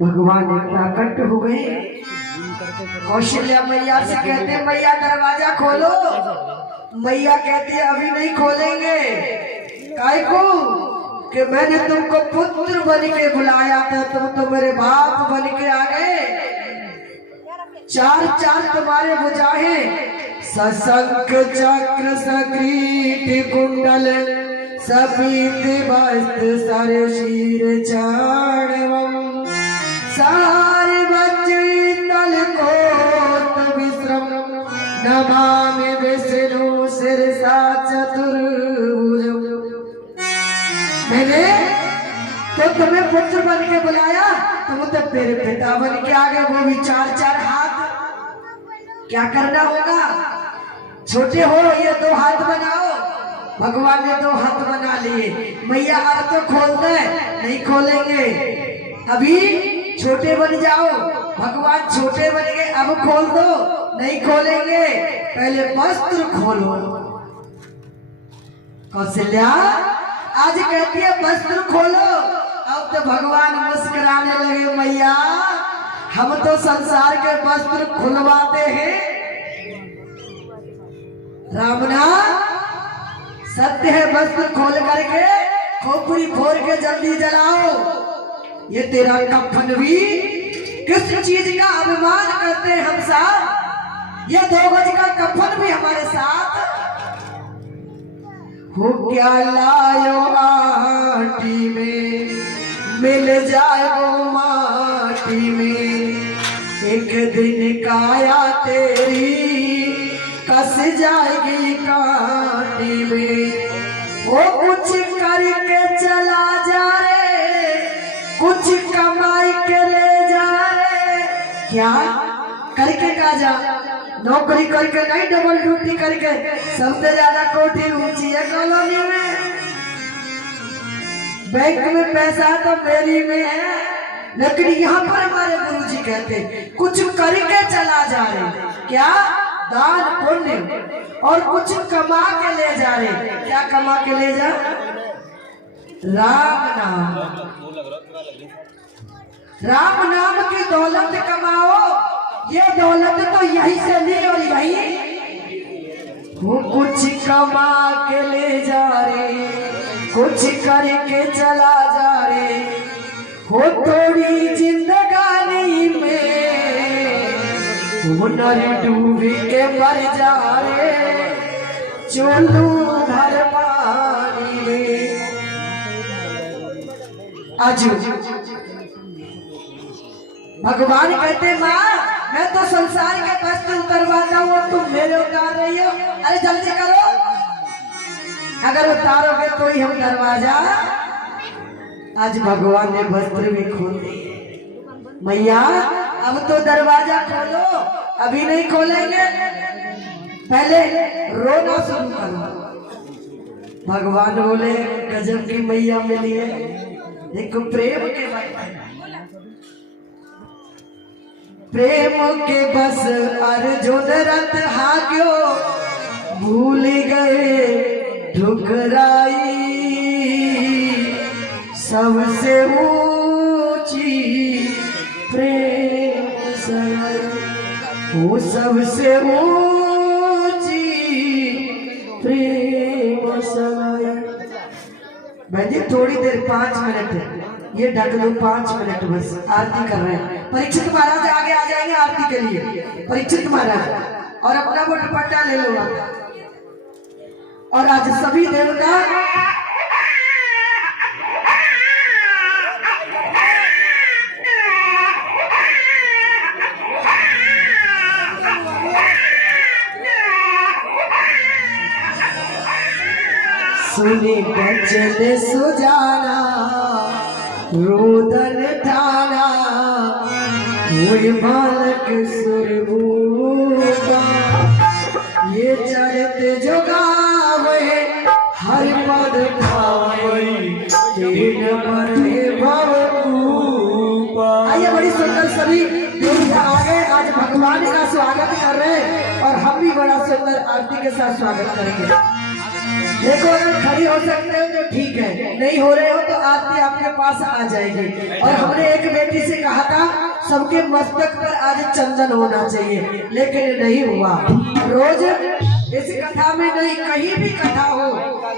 भगवान प्राकट हो गए। कौशल्या मैया से कहते मैया दरवाजा खोलो। मैया कहती अभी नहीं खोलेंगे। काय को कि मैंने तुमको पुत्र बन के बुलाया था, तुम तो मेरे बाप बन के आ गए। चार चार तुम्हारे भुजाएं, सशंख चक्र सकृत कुंडल सपीत वस्त्र सर शीर चाणवम सारे बच्चे तल कोट विश्रम नमामि विष्णु शिरसा चतुर्भुजम। मैंने तो तुम्हें पुत्र बन के बुलाया, तुम तो मेरे पिता बन के आ गए, वो भी चार चार हाथ। क्या करना होगा? छोटे हो ये दो हाथ बनाओ। भगवान ने दो हाथ बना लिए। मैया अब तो खोल दे, नहीं खोलेंगे। अभी छोटे बन जाओ। भगवान छोटे बन गए, अब खोल दो, नहीं खोलेंगे। पहले वस्त्र खोलो। कौशल्या आज कहती है वस्त्र खोलो। अब तो भगवान मुस्कुराने लगे, मैया हम तो संसार के वस्त्र खुलवाते हैं। रामना सत्य है, वस्त्र खोल करके खोपड़ी फोड़ के जल्दी जलाओ। ये तेरा कफन भी किस चीज का अभिमान करते हैं हम साथ। ये 2 गज का कफन भी हमारे साथ हो। क्या लायो आटी में मिल जाएगो माटी में, एक दिन काया तेरी कस जाएगी काटी में। वो कुछ करके चला जा रे, कुछ कमाई के ले जा रे। क्या करके का जा? नौकरी करके नहीं, डबल ड्यूटी करके। सबसे ज्यादा कोठी ऊंची है कॉलोनी में। बैंक में पैसा तो मेरी में है, लेकिन यहाँ पर हमारे गुरुजी कहते कुछ करके चला जा रहे। क्या? दान पुण्य और कुछ कमा के ले जा रहे। क्या कमा के ले जा? राम नाम। राम नाम की दौलत कमाओ। ये दौलत तो यही से ली और यही वो कुछ कमा के ले जा रहे, कुछ करके चला जा रहे हो। थोड़ी जिंदगानी में हुनर डूब के मर जा रे, चोलू भर पानी में। आज भगवान कहते माँ मैं तो संसार के वस्त्र उतरवाता हूँ, तुम मेरे उतार रही हो। अरे जल्दी करो, अगर उतारोगे तो ही हम दरवाजा। आज भगवान ने वस्त्र भी खोल दिए। मैया अब तो दरवाजा खोलो। अभी नहीं खोलेंगे, पहले रोना शुरू करो। भगवान बोले गजब की मैया मिली है। देखो प्रेम के प्रेम के बस अर्जुन रथ हाक्यो, भूल गए ठुकराई सबसे ऊंची प्रेम सगाई। वो सबसे ऊंची प्रेम सगाई। भाई थोड़ी देर 5 मिनट ये ढक लो, 5 मिनट बस। आरती कर रहे हैं। परीक्षित महाराज आगे आ जाएंगे आरती के लिए। परीक्षित महाराज और अपना वो दुपट्टा ले लो आप। और आज सभी देवता सुनी बचन सुजाना, रोदन ठाना, वही बालक सुरभूपा। ये चरित जो गावे हर पद पावे, तीन बरहे भवरूपा। आइए बड़ी सुंदर सभी देवता आ गए। आज भगवान का स्वागत कर रहे हैं और हम भी बड़ा सुंदर आरती के साथ स्वागत करेंगे। देखो अगर खड़ी हो सकते हो तो ठीक है, नहीं हो रहे हो तो आरती आपके पास आ जाएगी। और हमने एक बेटी से कहा सबके मस्तक पर आज चंदन होना चाहिए, लेकिन नहीं हुआ। रोज इस कथा में नहीं, कहीं भी कथा हो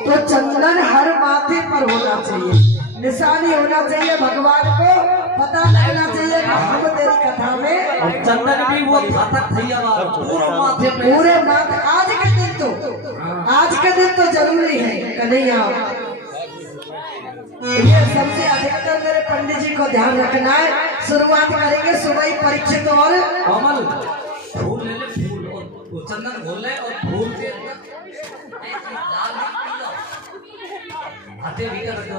तो चंदन हर माथे पर होना चाहिए, निशानी होना चाहिए। भगवान को पता लगना चाहिए कि हम तेरी कथा में चंदन भी वो घातक पूरे माथे। आज के दिन तो जरूरी है कन्हैया। ये सबसे अधिकतर मेरे पंडित जी को ध्यान रखना है। शुरुआत करेंगे सुबह परीक्षित और कमल फूल ले ले, फूल और वो चंदन घोल ले और फूल के लाल पीला हाथे भीतर रख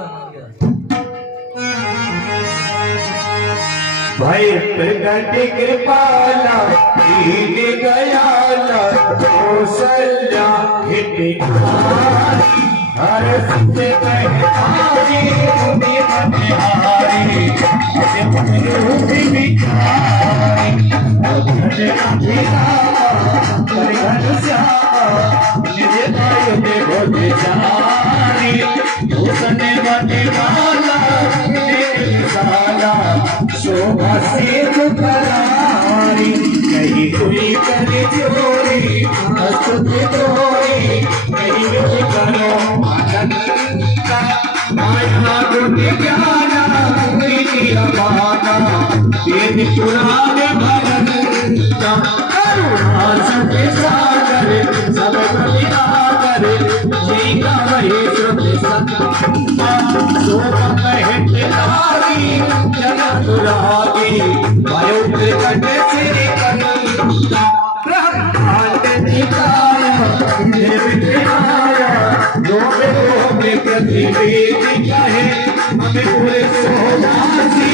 भाई प्रगट कृपाला दीन दयाला कौशल्या हितकारी हर सिद्ध कहतारी मुनि मनहारी असे मनरूपी विचारी अधन अधिकारा परिघन श्यामा निज भाई दे भोज चारी भूषण बने वाला साला शोभा से करारी कहीं कोई करे चोरी अस्तुति तोरी कहीं कोई करो आनंद का माया गुण ज्ञाना नीति अपाना वेद पुराण भजन का करुणा सबके सागर सब बलिदागर जय का वही श्रुति सत्ता शोभा कहते जगतुरागी वायु प्रकट से कनिका ब्रह्मांड निकाया देव विनाया लोग पृथ्वी कहे हमें पूरे सोमासी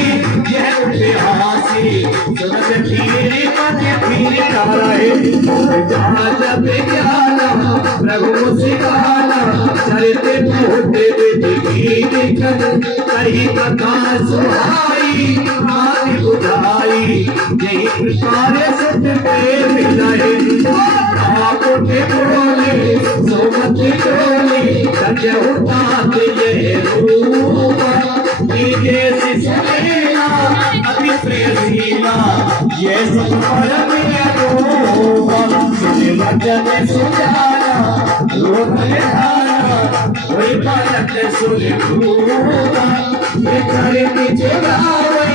यह उपहासी सुनत धीरे पति धीरे कराए जहाँ जब ज्ञान प्रभु सिखाना चरित्र होते गीत कही कथा सुहाई आदि बुझाई यही प्रकार सत्य पे मिलाए आप उठे बोले सोमति डोली सज उठात ये रूप नीचे सिसलेना अति प्रेसीला ये सब परम अरूप सुने वचन सुजाना लोक धारा कोई पालक सुने भूपा ये करे नीचे गावे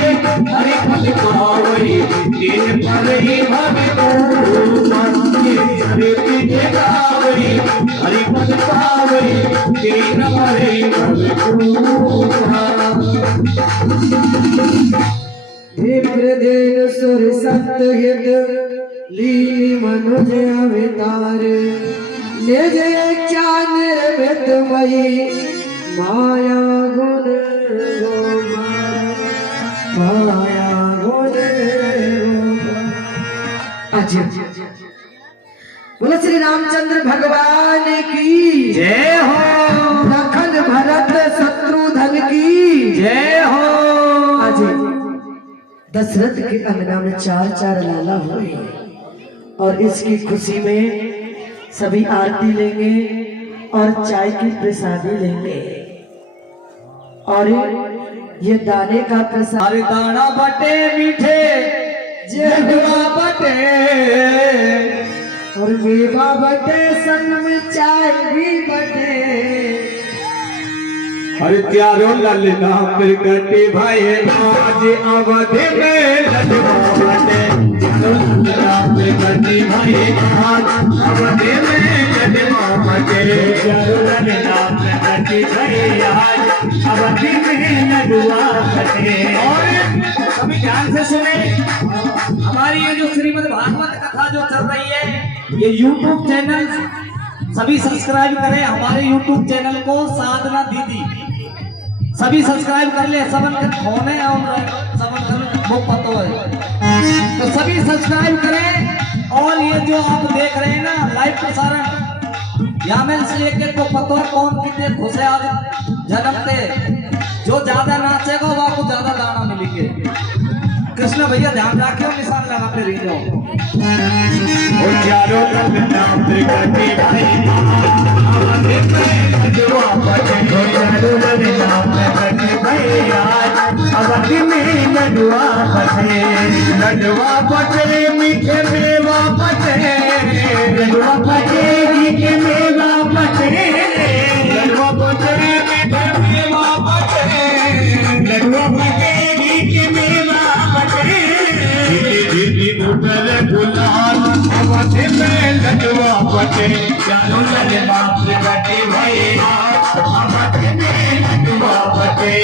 हरि पद पावे तीन पर ही भगवान ये करे नीचे गावे हरि पद पावे तीन पर ही भगवान विप्रदेन सुर सत्य हित ली मनुज अवतार निज इच्छा निर्मित मई माया गुण माया गुण अच्छा बोलो श्री रामचंद्र भगवान की जय हो लखन भरत शत्रुघ्न की जय हो आज दशरथ के अंगना में चार लाला हुए और इसकी खुशी में सभी आरती लेंगे और चाय की प्रसादी लेंगे और ये दाने का प्रसाद। अरे दाना बटे मीठे जेबा बटे और मेवा बटे संग में चाय भी बटे। अरे त्यारो ललना प्रगटे भाई आज अवधि में ललना बटे त्यारो ललना प्रगटे भाई आज अवधि में ललना बटे त्यारो ललना प्रगटे भाई आज अवधि में ललना बटे। और सभी ध्यान से सुने, हमारी ये जो श्रीमद् भागवत कथा जो चल रही है, ये YouTube चैनल सभी सब्सक्राइब करें। हमारे YouTube चैनल को साधना दीदी सभी सब्सक्राइब कर ले। सबन का फोन है और सबन का वो पतो है, तो सभी सब्सक्राइब करें। और ये जो आप देख रहे हैं ना लाइव प्रसारण, यामेल से एक को पतो है कौन कितने खुश है आज जन्मते। जो ज्यादा नाचेगा वो आपको ज्यादा दाना मिलेंगे। कृष्ण भैया ध्यान रखे और निशान लगा पे रही जाओ। चारों ललना प्रगटे भाई अवधि में ललना बटे चारों ललना प्रगटे भाई आज अवधि में लडुआ बटे, लडुआ बटे मीठे मेवा बटे, लडुआ बटे मीठे मेवा बटे, लडुआ बटे मीठे मेवा बटे, लडुआ बटे मीठे मेवा बटे, दीदी उठल गुलाल अवधि में लडुआ बटे, जानो लले बाप रे बटे भैया अवधि में लडुआ बटे।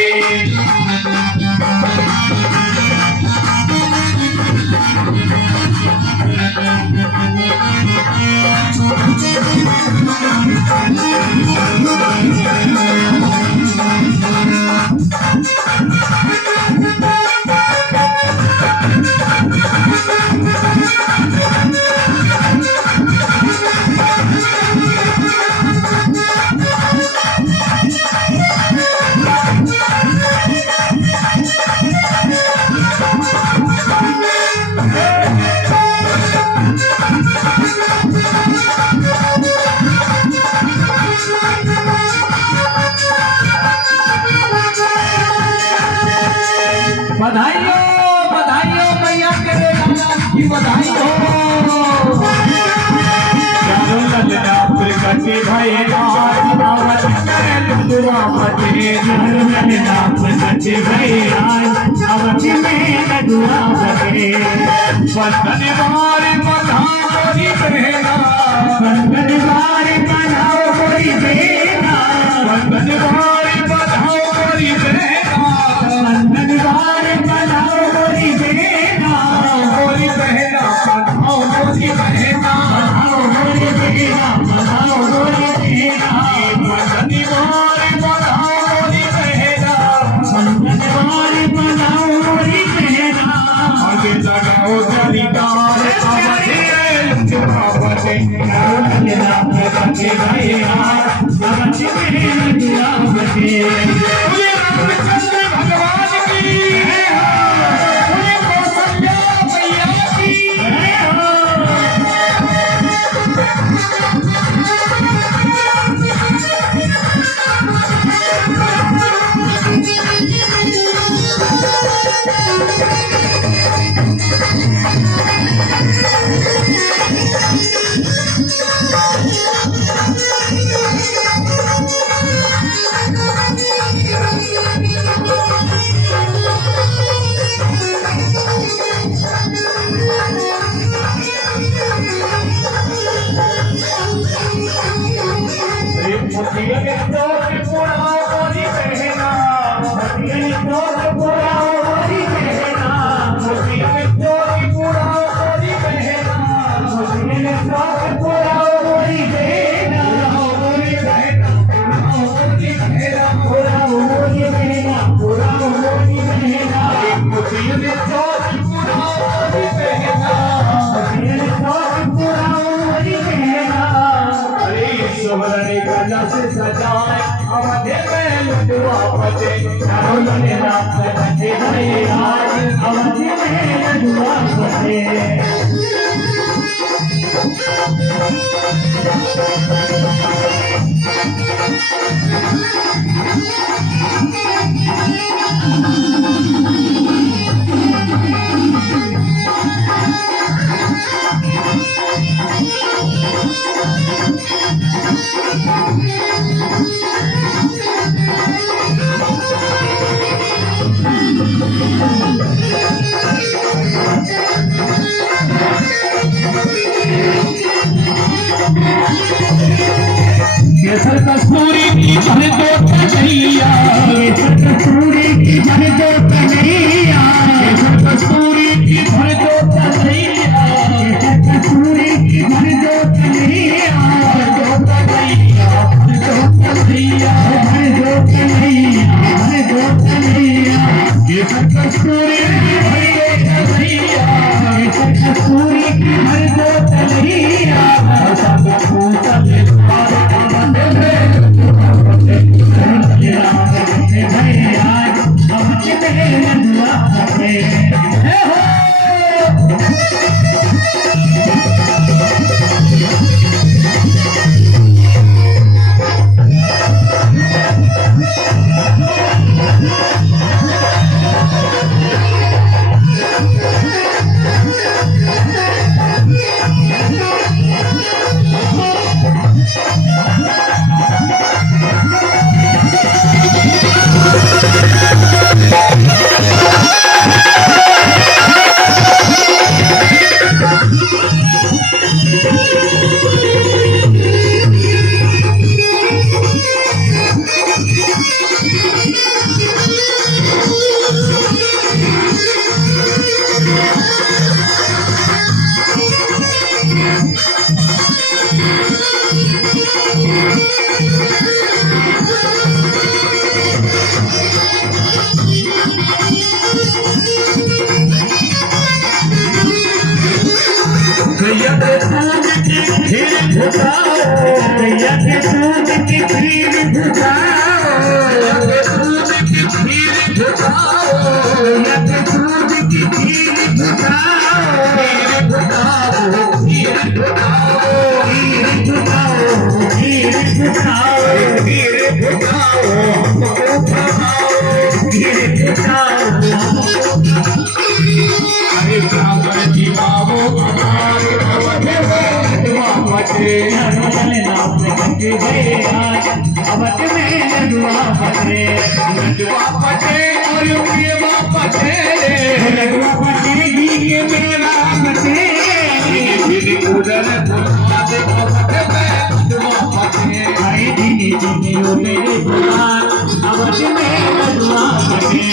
बधाई हो मैया के लाला की बधाई हो। चारों ललना प्रगति भये आज अवधि में लडुआ बटे, चारों ललना प्रगति भये आज अवधि में लडुआ बटे। बंधन वारे बधाओ गोरी बहना, बंधन वारे बधाओ गोरी बहना, बंधन वारे बधाओ गोरी बहना, बंधन वारे बधाओ गोरी बहना, गोरी बहना बधाओ गोरी बहना, बधाओ गोरी बहना, बधाओ गोरी बहना, बंधन वारे बधाओ गोरी बहना, बंधन वारे बधाओ गोरी बहना। आगे लगाओ जरीदार अवधि में लडुआ बटे, लडुआ बटे भैया अवधि में लडुआ बटे। बोले रामचंद्र भगवान की जय हो, बोले कौशल्या मैया की जय हो। सजाए अवधि में लडुआ बटे, चारों ललना प्रगति भये आज अवधि में लडुआ बटे। केसर कस्तूरी की भर दो कन्हैया, केसर कस्तूरी की भर दो कन्हैया, केसर कस्तूरी की भर दो कन्हैया, केसर कस्तूरी की भर दो कन्हैया, भर दो कन्हैया, भर दो कन्हैया, भर दो कन्हैया, भर दो कन्हैया। केसर कस्तूरी की भर दो कन्हैया, केसर कस्तूरी की भर दो कन्हैया, सब पूजा गैया के दूध की खीर झुकाओ, दूध की खीर झुकाओ, गैया के दूध की खीर झुकाओ, खीर झुकाओ, खीर झुकाओ, खीर झुकाओ, खीर झुकाओ, हमको खवाओ, खीर झुकाओ, अरे ब्राह्मण जी बाबू हमारे अवध में लडुआ बटे, नाम बटे आज अवध में लडुआ बटे, लडुआ बटे और मेवा बटे, लडुआ बटे ये मेवा बटे, धीरे उधर बुलाद अवध में लडुआ बटे, भाई धीरे धीरे ओ मेरे बुलाद अवध में लडुआ बटे।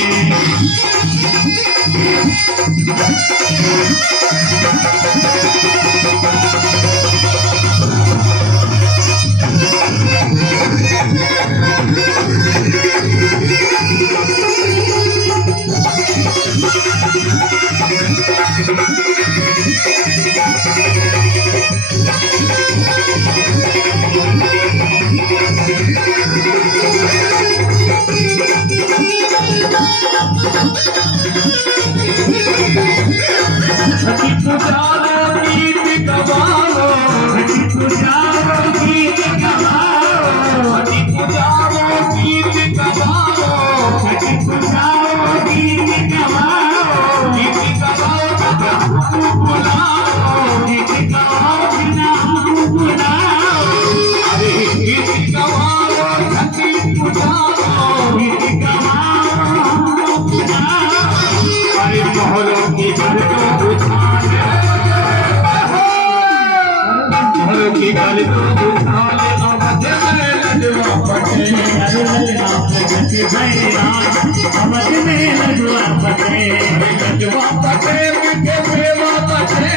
अवध में लडुआ बटे, लडुआ बटे मीठे मेवा बटे,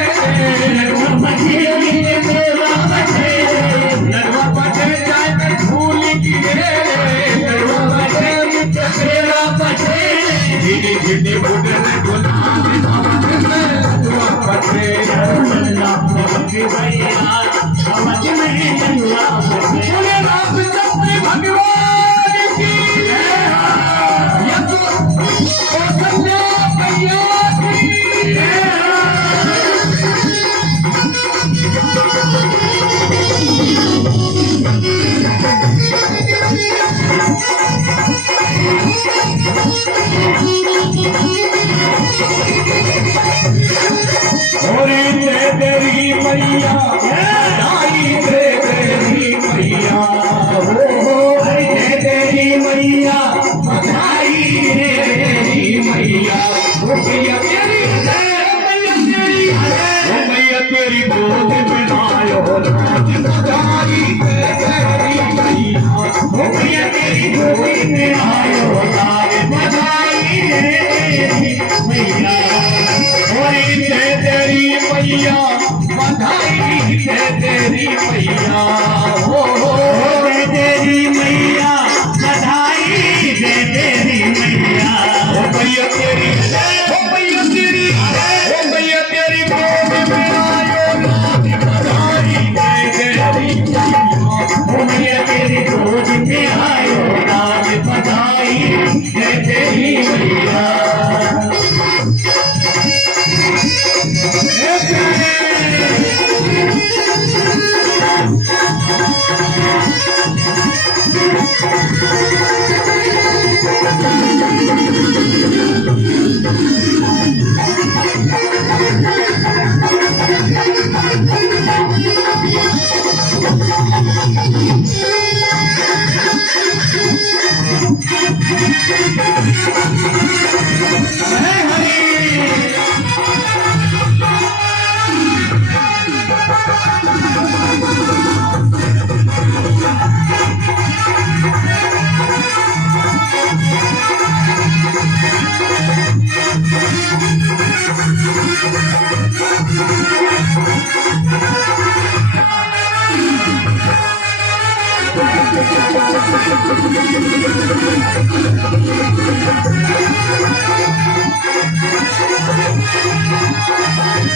लडुआ बटे मीठे मेवा बटे, लडुआ बटे जाए में फूल गिरे, लडुआ बटे मीठे मेवा बटे, धीरे धीरे उधर गुलाब अवध में लडुआ बटे, भैया अवध में लडुआ बटे। रामचंद्र भगवान की तेरी मैया आई दे तेरी मैया, तेरी मैया बधाई रे तेरी मैया, मैया तेरी मैया तेरी गोद में आयो नाच बधाई दे तेरी मैया, मैया तेरी गोद में आयो नाच बधाई रे तेरी मैया, तेरी मैया बधाई दे तेरी मैया, हो तेरी मैया बधाई दे तेरी मैया, मैया तेरी मैया तेरी मैया तेरी गोद में आयो नाच बधाई दे तेरी मैया, मैया तेरी गोद में आयो नाच बधाई दे तेरी मैया।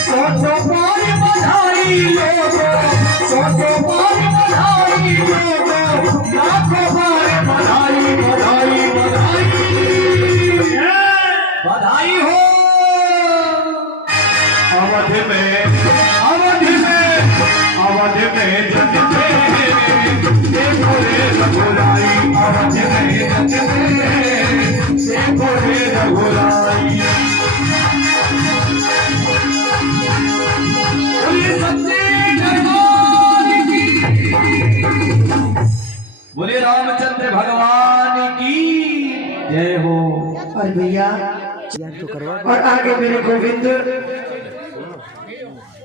सौ बार बधाई लोगों, सौ बार बधाई लोगों, लाखों बार बधाई बधाई बधाई बधाई हो। अवध में अवध में अवध में जग में देखो रे रघुराई, अवध में जग में देखो रे रघुराई। बोले रामचंद्र भगवान की जय हो। और भैया और आगे मेरे गोविंद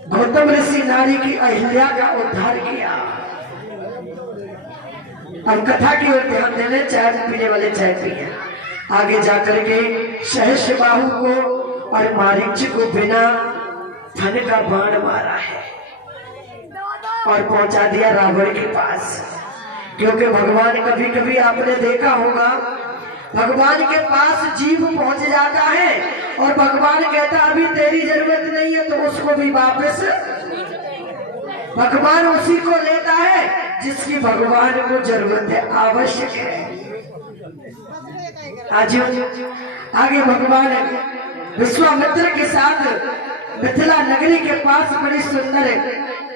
गौतम ऋषि नारी की अहिल्या का उद्धार किया। अब कथा की ओर ध्यान देने, चाय पीने वाले चाय पिए। आगे जाकर के सहस्त्रबाहु को और मारीच को बिना धन का बाण मारा है और पहुंचा दिया रावण के पास। क्योंकि भगवान कभी कभी आपने देखा होगा, भगवान के पास जीव पहुंच जाता है और भगवान कहता अभी तेरी जरूरत नहीं है, तो उसको भी वापस भगवान उसी को लेता है जिसकी भगवान को जरूरत है, आवश्यक है। आज आगे भगवान विश्वामित्र के साथ मिथिला नगरी के पास बड़ी सुंदर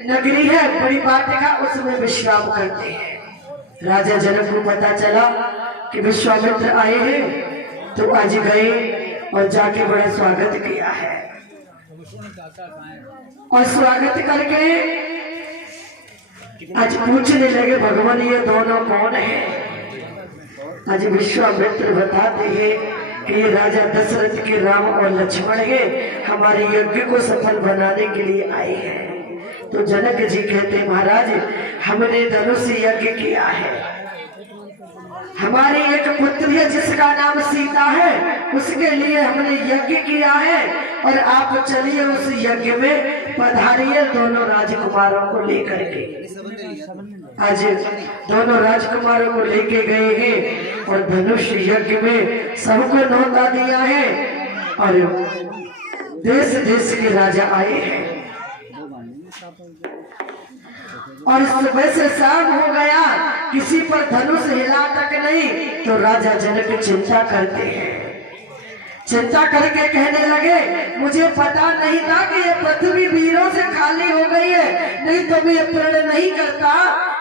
नगरी है, बड़ी वाटिका, उसमें विश्राम करते हैं। राजा जनक को पता चला कि विश्वामित्र आए हैं, तो आज गए और जाके बड़ा स्वागत किया है। और स्वागत करके आज पूछने लगे भगवान ये दोनों कौन है। आज विश्वामित्र बताते हैं कि ये राजा दशरथ के राम और लक्ष्मण है, हमारे यज्ञ को सफल बनाने के लिए आए हैं। तो जनक जी कहते महाराज हमने धनुष यज्ञ किया है, हमारी एक पुत्री है जिसका नाम सीता है, उसके लिए हमने यज्ञ किया है और आप चलिए उस यज्ञ में पधारिए दोनों राजकुमारों को लेकर के। आज दोनों राजकुमारों को लेके गए हैं और धनुष यज्ञ में सबको न्योता दिया है और देश देश के राजा आए हैं। और सुबह से शाम हो गया, किसी पर धनुष हिला तक नहीं, तो राजा जनक चिंता करते हैं। चिंता करके कहने लगे मुझे पता नहीं था कि ये पृथ्वी वीरों से खाली हो गई है, नहीं तो मैं प्रण नहीं करता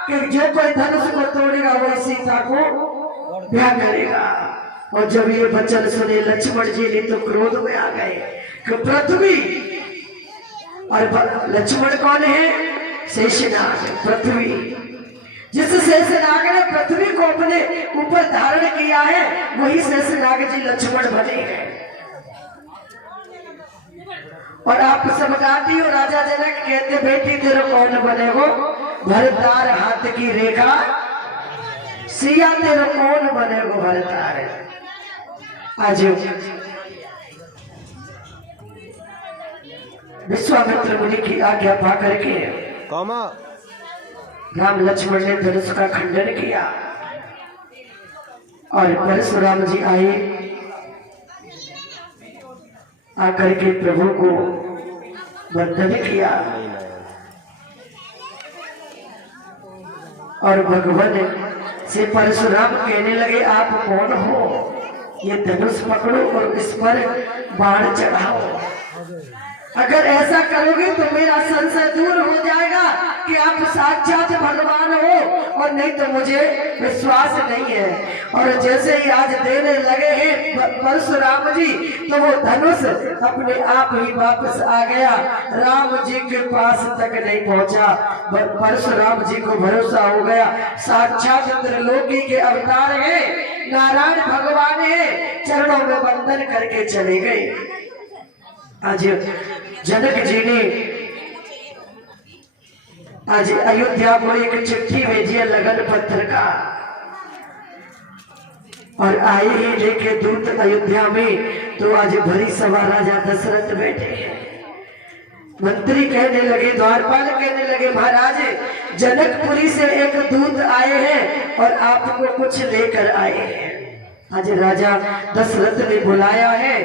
कि जो कोई धनुष को तोड़ेगा वही सीता को ब्याह करेगा। और जब ये वचन सुने लक्ष्मण जी ने तो क्रोध में आ गए कि पृथ्वी, और लक्ष्मण कौन है? शेषनाग, पृथ्वी। जिस शेषनाग ने पृथ्वी को अपने ऊपर धारण किया है वही शेषनाग जी लक्ष्मण बने हैं। और आप सब गाती हो, राजा जनक कहते बेटी तेरे कौन बने हो? भरतार हाथ की रेखा, सिया तेरे कौन बने हो? भरतार। आज विश्वामित्र मुनि की आज्ञा पा करके राम लक्ष्मण ने धनुष का खंडन किया और परशुराम जी आए, आकर के प्रभु को वंदन किया और भगवान से परशुराम कहने लगे आप कौन हो? ये धनुष पकड़ो और इस पर बाण चढ़ाओ। अगर ऐसा करोगे तो मेरा संशय दूर हो जाएगा कि आप साक्षात भगवान हो, और नहीं तो मुझे विश्वास नहीं है। और जैसे ही आज देने लगे हैं परशुराम जी, तो वो धनुष अपने आप ही वापस आ गया, राम जी के पास तक नहीं पहुंचा। परशुराम जी को भरोसा हो गया साक्षात त्रिलोकी के अवतार है, नारायण भगवान है, चरणों में वंदन करके चले गए। आज जनक जी ने आज अयोध्या को एक चिट्ठी भेजी है लगन पत्र का, और आए ही लेके दूत अयोध्या में, तो आज भरी सभा राजा दशरथ बैठे हैं। मंत्री कहने लगे, द्वारपाल कहने लगे महाराज जनकपुरी से एक दूत आए हैं और आपको कुछ लेकर आए हैं। आज राजा दशरथ ने बुलाया है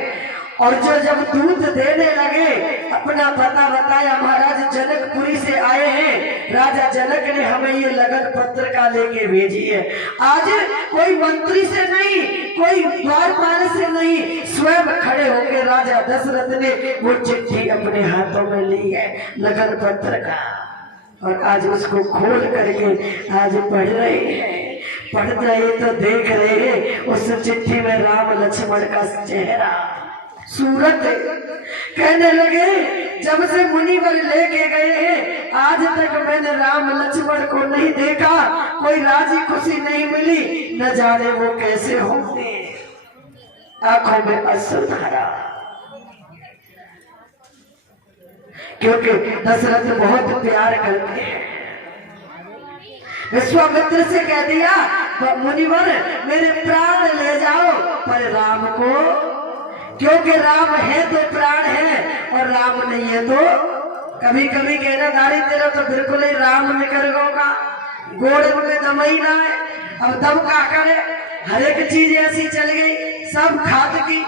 और जो जब दूत देने लगे अपने अपना पता बताया, महाराज जनकपुरी से आए हैं, राजा जनक ने हमें ये लगन पत्रिका लेके भेजी है। आज कोई मंत्री से नहीं, कोई द्वारपाल से नहीं, स्वयं खड़े होकर राजा दशरथ ने वो चिट्ठी अपने हाथों में ली है, लगन पत्रिका, और आज उसको खोल करके आज पढ़ रहे हैं। पढ़ रहे तो देख रहे हैं उस चिट्ठी में राम लक्ष्मण का चेहरा, सूरत। कहने लगे जब से मुनिवर लेके गए हैं आज तक मैंने राम लक्ष्मण को नहीं देखा, कोई राजी खुशी नहीं मिली, न जाने वो कैसे होंगे। आंखों में अश्रुधारा, क्योंकि दशरथ बहुत प्यार करते हैं। विश्वामित्र से कह दिया मुनिवर मेरे प्राण ले जाओ, पर राम को, क्योंकि राम है तो प्राण है और राम नहीं है तो कभी कभी कहना दारी तेरा तो बिल्कुल ही राम निकल गोगा, गोड़ में दम ही ना है, अब दम का करे। हर एक चीज ऐसी चल गई, सब खाद की,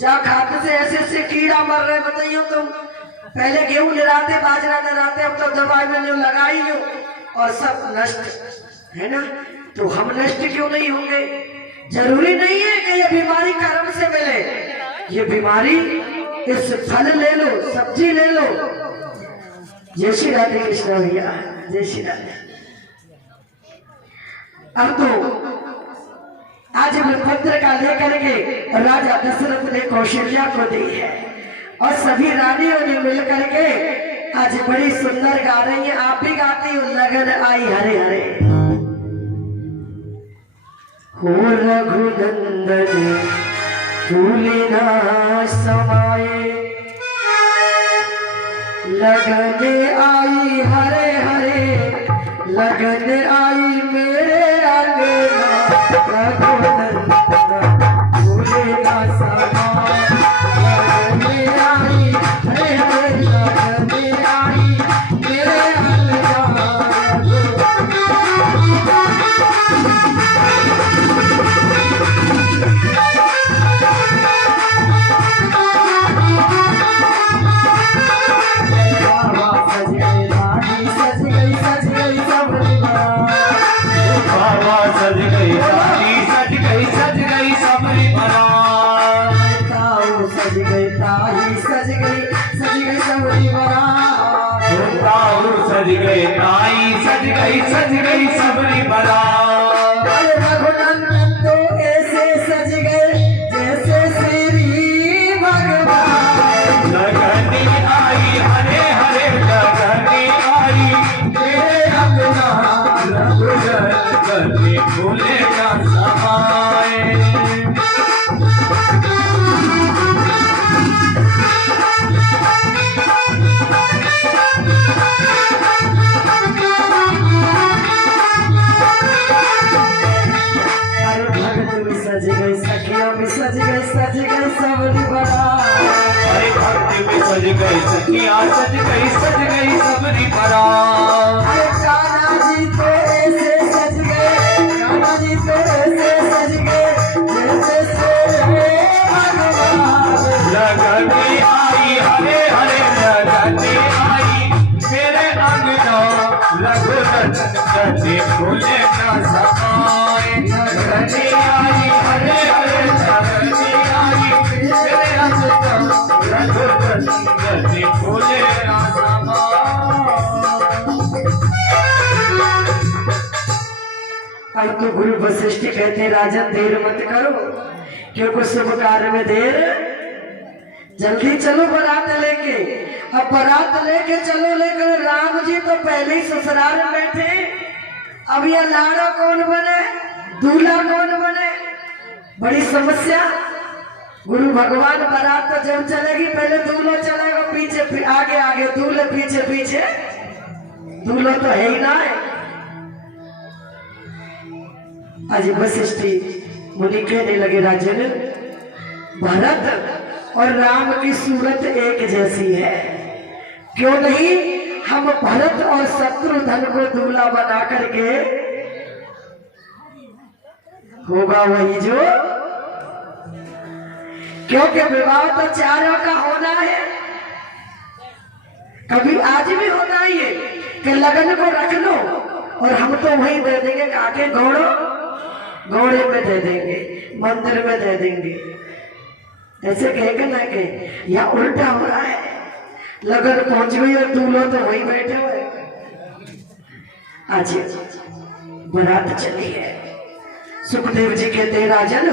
जा खाद से ऐसे ऐसे कीड़ा मर रहे बताइयो तुम। पहले गेहूं निराते बाजरा निराते, अब तो दवाई में लगाई हो और सब नष्ट है ना। तो हम नष्ट क्यों नहीं होंगे? जरूरी नहीं है कि ये बीमारी कर्म से मिले, ये बीमारी इस फल ले लो, सब्जी ले लो। जय श्री राधे कृष्ण भैया, जय श्री राधे। अब तो आज पत्रिका लेकर के राजा दशरथ ने कौशल्या को दी है और सभी रानियों ने मिलकर के आज बड़ी सुंदर गा रही है। आप भी गाती हो, लगन आई हरे हरे। हो रघुनंदन फूले ना समाये, लगन आई हरे हरे, लगन आई मेरे अंगना, रघुनंदन फूले ना समाये, लगन आई हरे हरे, लगन आई मेरे अंगना। सज गई सबरी बारात। रघुनंदन तो ऐसे सज गए जैसे श्री भगवान। लगनी आई हरे हरे, लगनी आई मेरे अंगना, रघुनंदन फूले ना समाये। सज गई सखियों में सज गई सबरी बारात। अरे भक्ति में सज गई सखियां, सज गई सबरी बारात। अरे कान्हा जी तो ऐसे सज गए, कान्हा जी तो ऐसे सज गए जैसे श्री भगवान। लगनी आई हरे हरे, लगनी आई मेरे अंगना, रघुनंदन फूले ना समाये। लगनी आई हरे हरे, लगनी आई मेरे अंगना, रघुनंदन फूले ना समाये। अब तो गुरु वशिष्ठ कहते हैं राजन देर मत करो, क्योंकि शुभ कार्य में देर, जल्दी चलो बारात लेके। अब बारात लेके चलो, लेकर राम जी तो पहले ही ससुराल में बैठे, अब यह लाड़ा कौन बने, दूल्हा कौन बने, बड़ी समस्या। गुरु भगवान बारात तो जब चलेगी पहले दूल्हा चलेगा, पीछे आगे आगे दूल्हे पीछे पीछे, दूल्हा तो है ही ना है। आज वशिष्ठ मुनि कहने लगे राजन, भरत और राम की सूरत एक जैसी है, क्यों नहीं हम भरत और शत्रुघ्न को दूल्हा बना करके, होगा वही जो, क्योंकि विवाह तो चारों का होना है। कभी आज भी होता ही है कि लगन को रख लो और हम तो वही दे देंगे, काके घोड़े में दे देंगे, मंदिर में दे देंगे, ऐसे कहेंगे ना कि या उल्टा हो रहा है, लगन पहुंच गई और दूल्हो तो वही बैठे हुए। आज बारात चली है, सुखदेव जी कहते राजन,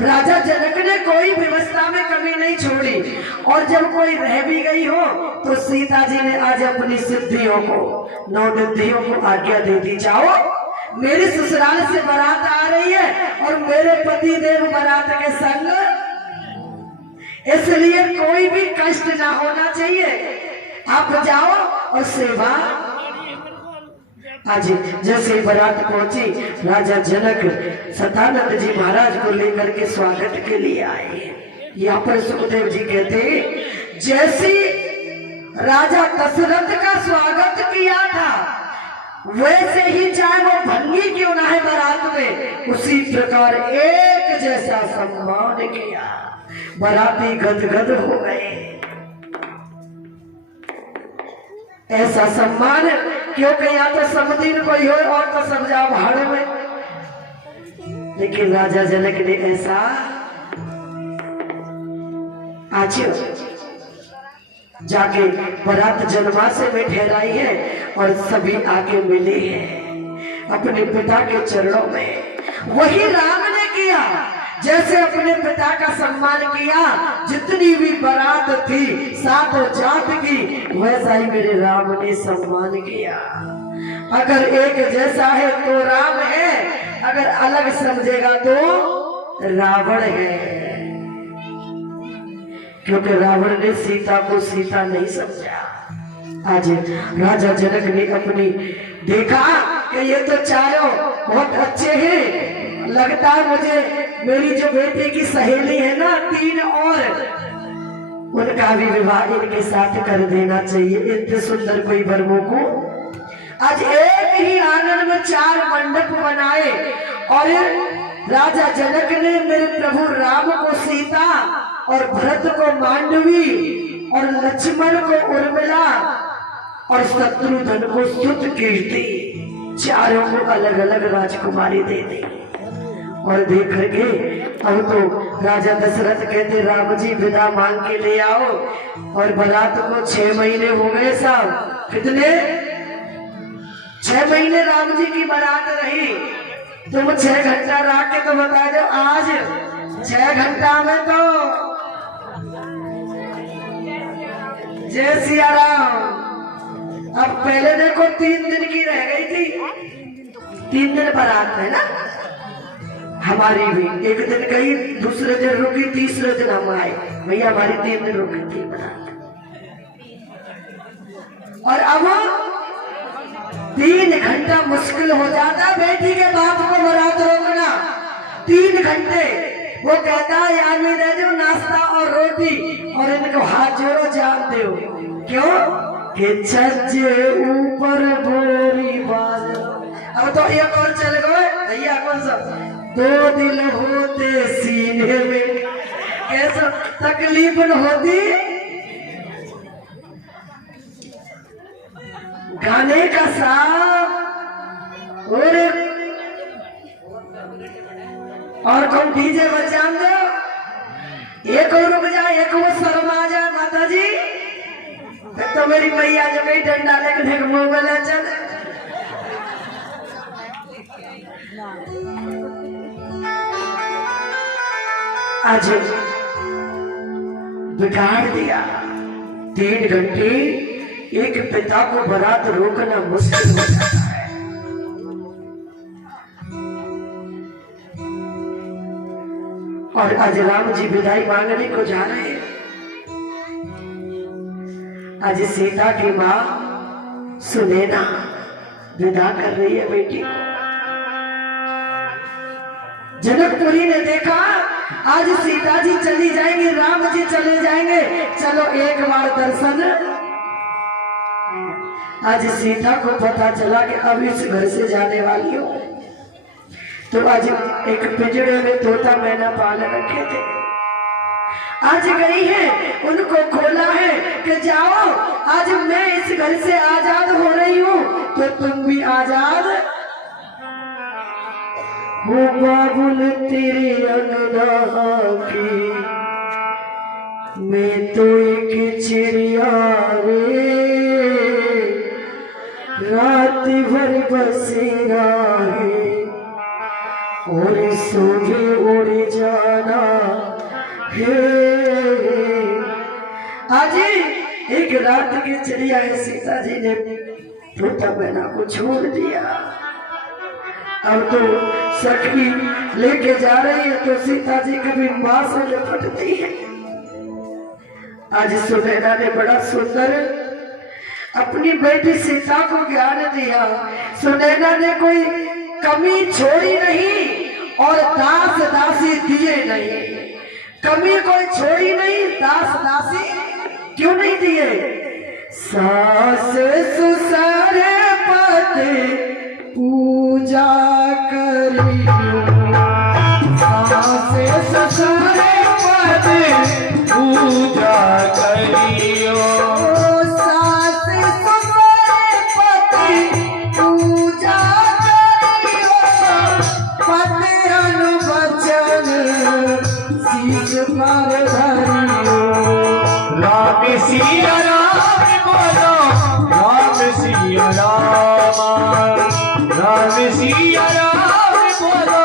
राजा जनक ने कोई व्यवस्था में कमी नहीं छोड़ी, और जब कोई रह भी गई हो तो सीता जी ने आज अपनी सिद्धियों को, नौनिधियों को आज्ञा दे दी, जाओ मेरे ससुराल से बारात आ रही है और मेरे पति देव बारात के संग, इसलिए कोई भी कष्ट ना होना चाहिए, आप जाओ और सेवा। आज जैसे बारात पहुंची, राजा जनक सतानंद जी महाराज को लेकर के स्वागत के लिए आए। यहाँ पर सुखदेव जी कहते जैसी राजा दशरथ का स्वागत किया था वैसे ही, चाहे वो भंगी क्यों ना है बारात में, उसी प्रकार एक जैसा सम्मान किया, बाराती गदगद हो गए। ऐसा सम्मान क्योंकि या तो समदीन कोई हो और तो सब जा भाड़े में, लेकिन राजा जनक ने ऐसा आज जाके बारात जनवासे में ठहराई है और सभी आके मिले हैं अपने पिता के चरणों में। वही राम ने किया, जैसे अपने पिता का सम्मान किया, जितनी भी बारात थी सातों जात की, वैसा ही मेरे राम ने सम्मान किया। अगर एक जैसा है तो राम है, अगर अलग समझेगा तो रावण है, क्योंकि रावण ने सीता को सीता नहीं समझा। आज राजा जनक ने अपनी देखा कि ये तो चारों बहुत अच्छे हैं, लगता है मुझे मेरी जो बेटे की सहेली है ना 3 और, उनका भी विवाह इनके साथ कर देना चाहिए, इतने सुंदर कोई वर्मों को। आज एक ही आंगन में 4 मंडप बनाए और राजा जनक ने मेरे प्रभु राम को सीता और भरत को मांडवी और लक्ष्मण को उर्मिला और शत्रुघ्न को स्तुत कीर्ति, चारों को अलग अलग राजकुमारी दे दी। और देख करके अब तो राजा दशरथ कहते राम जी विदा मांग के ले आओ, और बारात को 6 महीने हो गए साहब। कितने? 6 महीने राम जी की बारात रही। तुम 6 घंटा रख के तो बता दो, आज 6 घंटा में तो जय सिया राम। अब पहले देखो 3 दिन की रह गई थी, 3 दिन बारात है ना, हमारी भी 1 दिन गई, दूसरे दिन रुकी, तीसरे दिन हम आए, भैया हमारी 3 दिन रुकी थी बारात। और अब 3 घंटा मुश्किल हो जाता बेटी के बाप को बारात रोकना। 3 घंटे वो कहता है यामी दे दो नाश्ता और रोटी, और इनको हाथ जोड़ो जान दो। क्यों? कि छज्जे ऊपर बोरी बाज। अब तो एक और चल गए भैया, कौन सा 2 दिल होते सीने में, कैसा तकलीफ होती। गाने का साथ और कौन डीजे बजा दो, एक और रुक जाए, एक वो शर्मा जाए माता जी, तो मेरी मैया जो कहीं डंडा लेकर मोबाइल चल। आज बिगाड़ दिया। 3 घंटे एक पिता को बारात रोकना मुश्किल हो जाता है। और आज राम जी विदाई मांगने को जा रहे हैं। आज सीता की माँ सुनैना विदा कर रही है बेटी को। जनकपुरी ने देखा आज सीता जी चली जाएंगी, राम जी चले जाएंगे, चलो एक बार दर्शन। आज सीता को पता चला कि अब इस घर से जाने वाली हो, तो आज एक पिंजरे में तोता मैना पाल रखे थे, आज गई है, उनको खोला है कि जाओ आज मैं इस घर से आजाद हो रही हूँ तो तुम भी आजाद हो। बाबुल तेरे अंगना की मैं तो एक चिड़िया रे, रात भर बसेरा है और सुबह उड़ जाना है। आज एक रात की चिड़िया है, सीता जी ने छोटा बहना को छोड़ दिया। अब तो सखी लेके जा रही है तो सीता जी कभी मां से लिपटती है। आज सुनैना ने बड़ा सुंदर अपनी बेटी सीता को ज्ञान दिया। सुनैना ने कोई कमी छोड़ी नहीं और दास दासी दिए नहीं। कमी कोई छोड़ी नहीं, दास दासी क्यों नहीं दिए? सास ससुर पति पूजा करियो, सास ससुर पति पूजा करियो, सास ससुर पति पूजा करियो, पति अनुवचन शीश पर धरियो। राम सिया राम बोलो, राम सिया राम, राम सिया राम बोलो,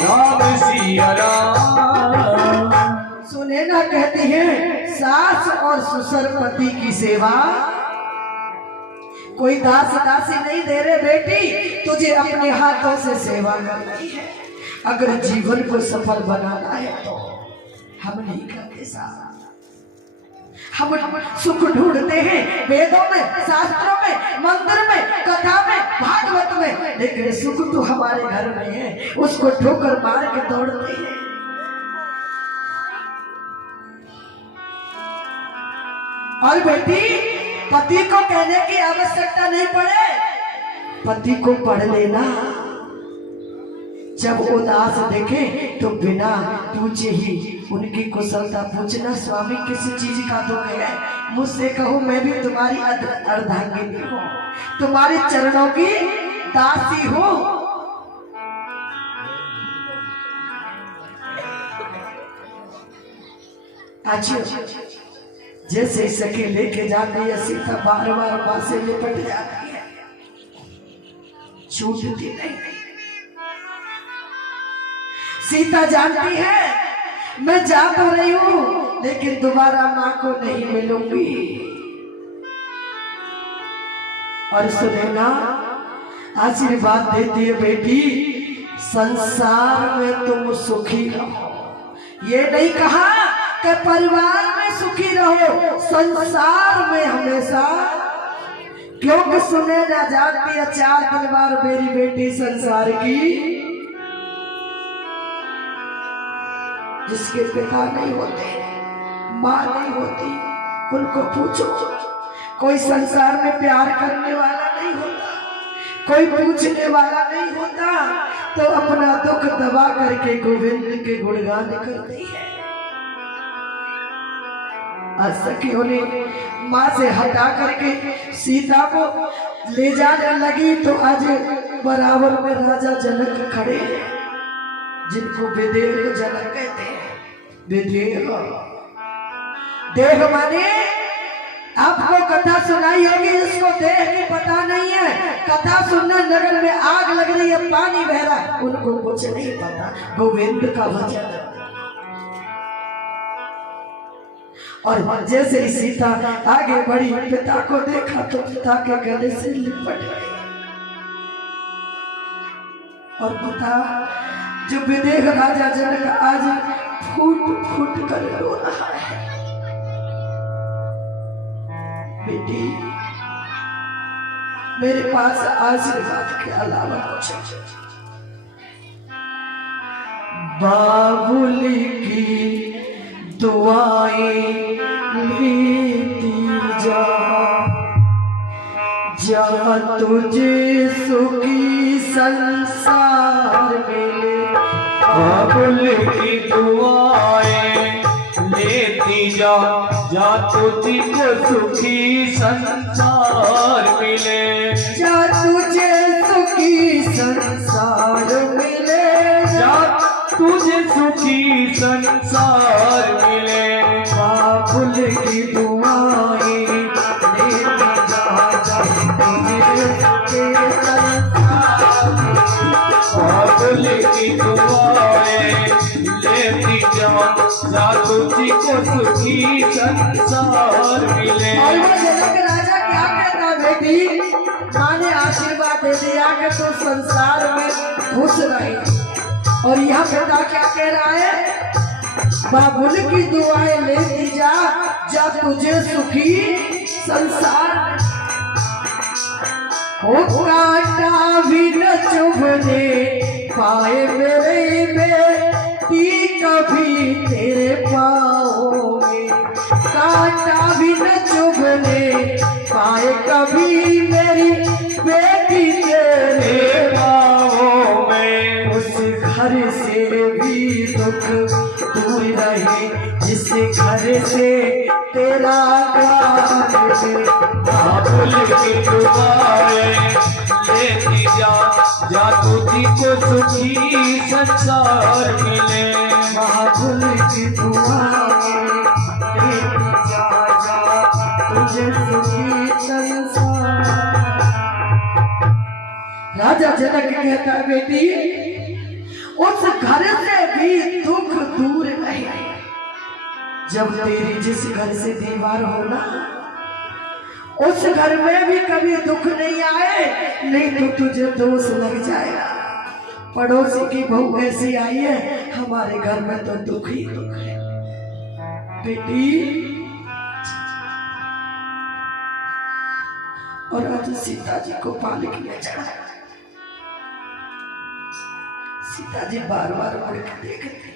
राम सिया राम। सुनैना कहती है सास और ससुर पति की सेवा कोई दास दासी नहीं दे रहे बेटी, तुझे अपने हाथों से सेवा करनी है। अगर जीवन को सफल बनाना है तो हम नहीं करते साथ। हम सुख ढूंढते हैं वेदों में, शास्त्रों में, मंदिर में, कथा में, भागवत में, लेकिन सुख तो हमारे घर में है, उसको ठोकर मार के दौड़ते हैं। और बेटी पति को कहने की आवश्यकता नहीं पड़े, पति को पढ़ लेना। जब उदास देखे तो बिना पूछे ही उनकी कुशलता पूछना, स्वामी किस चीज का दुख है, मुझसे कहो मैं भी तुम्हारी अर्धांगिनी हूँ, तुम्हारे चरणों की दासी हूँ। अच्छा जैसे सखी लेके जाती है सीता बार बार मां से लिपट जाती है, छूटती नहीं। सीता जानती है मैं जा तो रही हूं लेकिन दोबारा मां को नहीं मिलूंगी। और सुनैना आशीर्वाद देती है बेटी संसार में तुम सुखी रहो। ये नहीं कहा कि परिवार में सुखी रहो, संसार में हमेशा, क्योंकि सुनैना जानती है 4 दिन बाद मेरी बेटी संसार की, जिसके पिता नहीं होते, माँ नहीं होती, उनको पूछो, कोई संसार में प्यार करने वाला नहीं होता, कोई पूछने वाला नहीं होता, तो अपना दुख दबा करके गोविंद के गुणगान करती है। सखियों ने माँ से हटा करके सीता को ले जाने लगी तो आज बराबर में राजा जनक खड़े हैं, जिनको विदेह जनक कहते हैं। विदेह देह माने आपको कथा सुनाई होगी, इसको देह की पता नहीं है। कथा सुनना नगर में आग लग रही है, पानी बह रहा है, उनको कुछ नहीं पता, गोविंद का वचन। और जैसे ही सीता आगे बढ़ी पिता को देखा तो पिता के गले से लिपट गई। और पिता जो विदेह राजा जनक आज फूट फूट कर रो रहा है। बेटी मेरे पास आशीर्वाद के अलावा कुछ नहीं। बाबुली की दुआएं लेती जा, जहाँ तुझे सुखी संसार मिले। बाबुल की दुआएं लेती जा, जा तुझी को सुखी संसार मिले, जा तुझे सुखी संसार मिले, जा तुझे सुखी संसार मिले। बाबुल की दुआएं लेती जा तुझे सुखी संसार मिले। बाबुल की दुआएं लेती जा तुझी को सुखी संसार मिले। और वो जनक राजा क्या कहता बेटी, माँ ने आशीर्वाद दे दिया कि तू संसार में खुश रहे। और यहाँ बेटा क्या कह रहा है, बाबुल की दुआएं लेती जा तुझे सुखी संसार। हो कांटा भी न चुभने पाए मेरे बेटी कभी तेरे पाँव में, कांटा भी न चुभने पाए कभी मेरी बेटी तेरे पाँव में। उस घर से भी दुख दूर रहे जिस घर से तेरा प्यार है। बाबुल की दुआएं लेती जा तुझी को सुखी संसार मिले। बाबुल की दुआएं लेती जा तुझे सुखी संसार। राजा जनक कहता है बेटी, उस घर से भी दुख दूर रहे जब तेरी जिस घर से दीवार हो ना, उस घर में भी कभी दुख नहीं आए, नहीं तो तुझे दोष लग जाएगा। पड़ोसी की बहू ऐसी आई है, हमारे घर में तो दुख ही दुख है। बेटी, और आज सीता जी को पालक ले चढ़ाया। सीता जी बार बार मुड़ के देखते,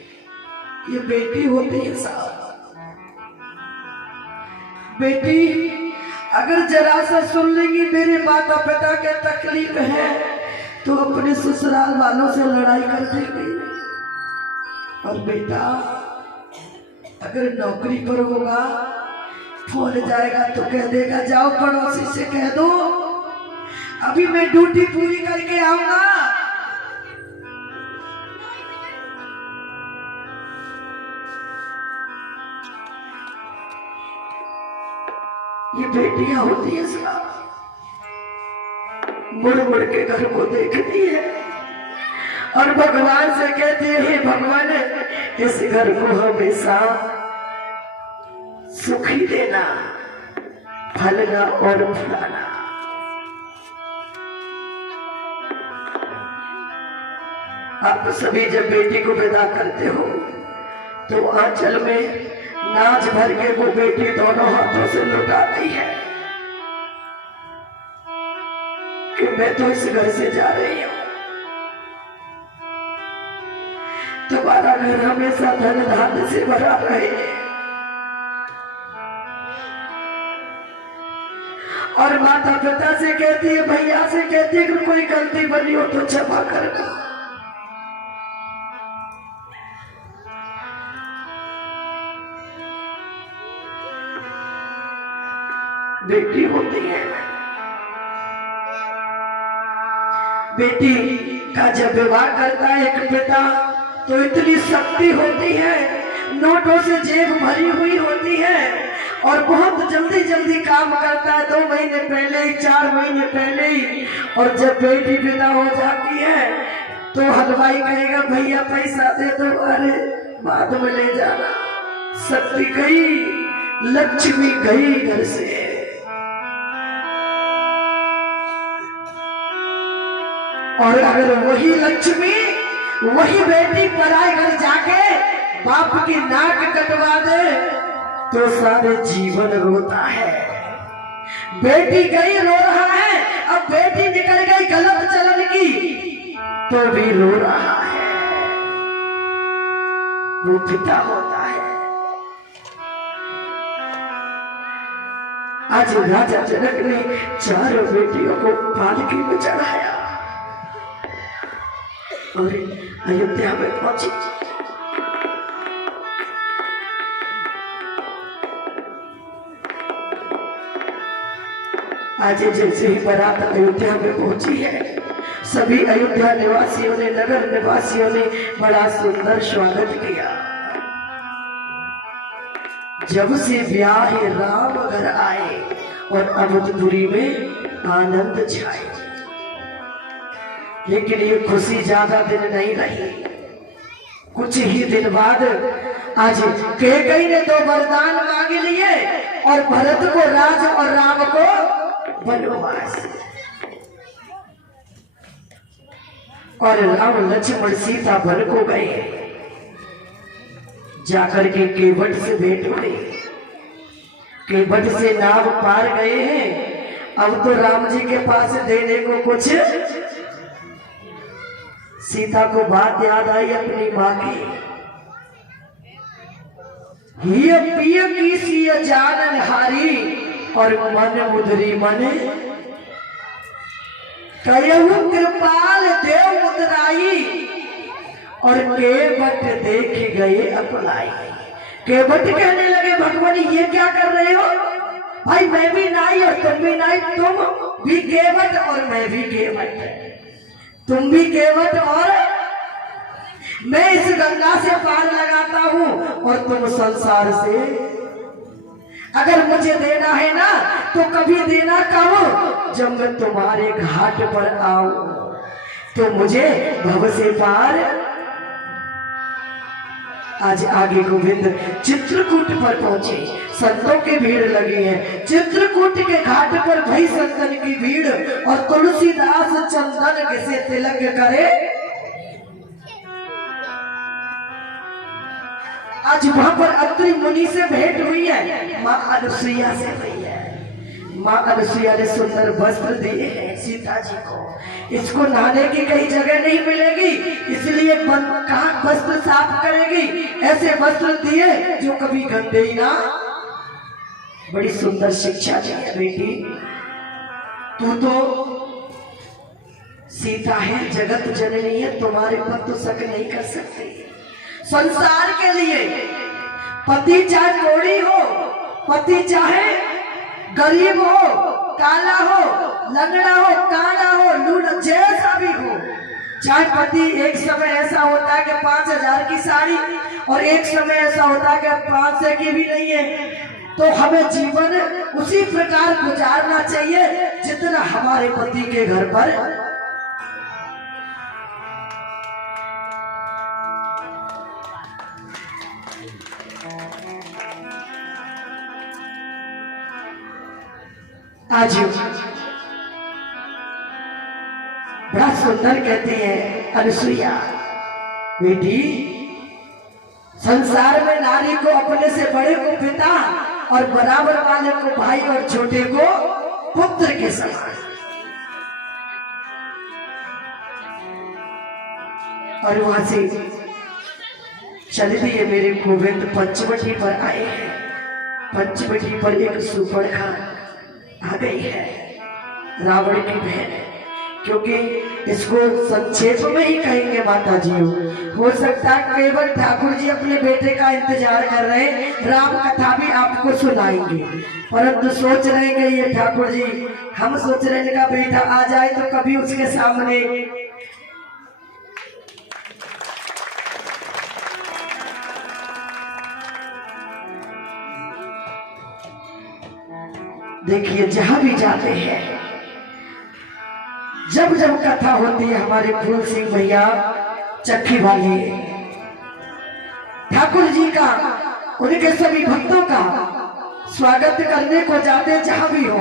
ये बेटी होती है साहब। बेटी अगर जरा सा सुन लेंगी मेरे माता पिता के तकलीफ है तो अपने ससुराल वालों से लड़ाई कर देंगी। और बेटा अगर नौकरी पर होगा, फोन जाएगा तो कह देगा जाओ पड़ोसी से कह दो अभी मैं ड्यूटी पूरी करके आऊंगा। ये बेटियां होती है साहब, मुड़ मुड़ के घर को देखती है और भगवान से कहती है, हे भगवान इस घर को हमेशा सुखी देना, फलना और फुलाना। आप सभी जब बेटी को विदा करते हो तो आंचल में नाच भर के वो बेटी दोनों हाथों से लुटाती है कि मैं तो इस घर से जा रही हूं, तुम्हारा घर हमेशा धन धान्य से भरा रहे। और माता पिता से कहती है, भैया से कहती है कि कोई गलती बनी हो तो क्षमा करना। बेटी होती है, बेटी का जब विवाह करता है एक पिता तो इतनी शक्ति होती है, नोटों से जेब भरी हुई होती है और बहुत जल्दी जल्दी काम करता है, 2 महीने पहले ही, 4 महीने पहले ही। और जब बेटी विदा हो जाती है तो हलवाई कहेगा भैया पैसा दे दो, अरे बाद में ले जाना। शक्ति गई, लक्ष्मी गई घर से। और अगर वही लक्ष्मी, वही बेटी पराए घर जाके बाप की नाक कटवा दे तो सारे जीवन रोता है। बेटी गई रो रहा है, अब बेटी निकल गई गलत चलन की तो भी रो रहा है। वो पिता होता है। आज राजा जनक ने 4 बेटियों को पालकी में चढ़ाया और अयोध्या में पहुंची। आज जैसे ही बारात अयोध्या में पहुंची है, सभी अयोध्या निवासियों ने, नगर निवासियों ने बड़ा सुंदर स्वागत किया। जब से ब्याह राम घर आए और अवधपुरी में आनंद छाए, लेकिन ये खुशी ज्यादा दिन नहीं रही। कुछ ही दिन बाद आज कैकेयी ने 2 वरदान मांग लिए और भरत को राज और राम को वनवास। और राम लक्ष्मण सीता वन को गए, जाकर के केवट से भेंट हुई, केवट से नाव पार गए हैं। अब तो राम जी के पास देने को कुछ, सीता को बात याद आई अपनी माँ की। हिय पिय की सिय जानन हारी और मन मुदरी मने, कयहु कृपाल देव मुदराई और केवट देख गए अपलाई। केवट कहने लगे भगवान ये क्या कर रहे हो भाई, मैं भी नाई और तुम भी नाई, तुम भी केवट और मैं भी केवट, तुम भी केवट और मैं इस गंगा से पार लगाता हूं और तुम संसार से। अगर मुझे देना है ना तो कभी देना कब, जब मैं तुम्हारे घाट पर आऊं तो मुझे भव से पार। आज आगे गोविंद चित्रकूट पर पहुंचे, संतों की भीड़ लगी है। चित्रकूट के घाट पर भई संतन की भीड़ और तुलसीदास चंदन से तिलक करे। आज वहां पर अत्रि मुनि से भेंट हुई है, माँ अनुसुईया से हुई है। माँ अनुसुईया ने सुंदर वस्त्र दिए हैं सीता जी को। इसको नहाने की कई जगह नहीं मिलेगी, इसलिए कहाँ वस्त्र साफ करेगी, ऐसे वस्त्र दिए जो कभी गंदे ही ना। बड़ी सुंदर शिक्षा दी है बेटी, तू तो सीता है, जगत जननी है, तुम्हारे पर तो शक नहीं कर सकती। संसार के लिए पति चाहे कोड़ी हो, पति चाहे गरीब हो, काला हो, लंगड़ा हो, काला हो, लूट जैसा भी हो, चाहे पति एक समय ऐसा होता है कि 5,000 की साड़ी और एक समय ऐसा होता है कि 500 की भी नहीं है, तो हमें जीवन उसी प्रकार गुजारना चाहिए जितना हमारे पति के घर पर। आज बड़ा सुंदर कहते हैं अनुसुईया, बेटी संसार में नारी को अपने से बड़े को पिता और बराबर वाले को भाई और छोटे को पुत्र के समान। और वहां से चल दिए मेरे गोविंद पंचवटी पर आए हैं। पंचवटी पर एक सुपर्णखा आ गई है, रावण की बहन, क्योंकि इसको संक्षेप में ही कहेंगे माता जी। हो सकता है केवल ठाकुर जी अपने बेटे का इंतजार कर रहे हैं, राम कथा भी आपको सुनाएंगे, परंतु सोच रहे हैं ये ठाकुर जी, हम सोच रहे हैं इनका बेटा आ जाए तो कभी उसके सामने देखिए जहां भी जाते हैं, जब जब कथा होती है, हमारे फूल सिंह भैया चक्की वाले ठाकुर जी का, उनके सभी भक्तों का स्वागत करने को जाते जहां भी हो।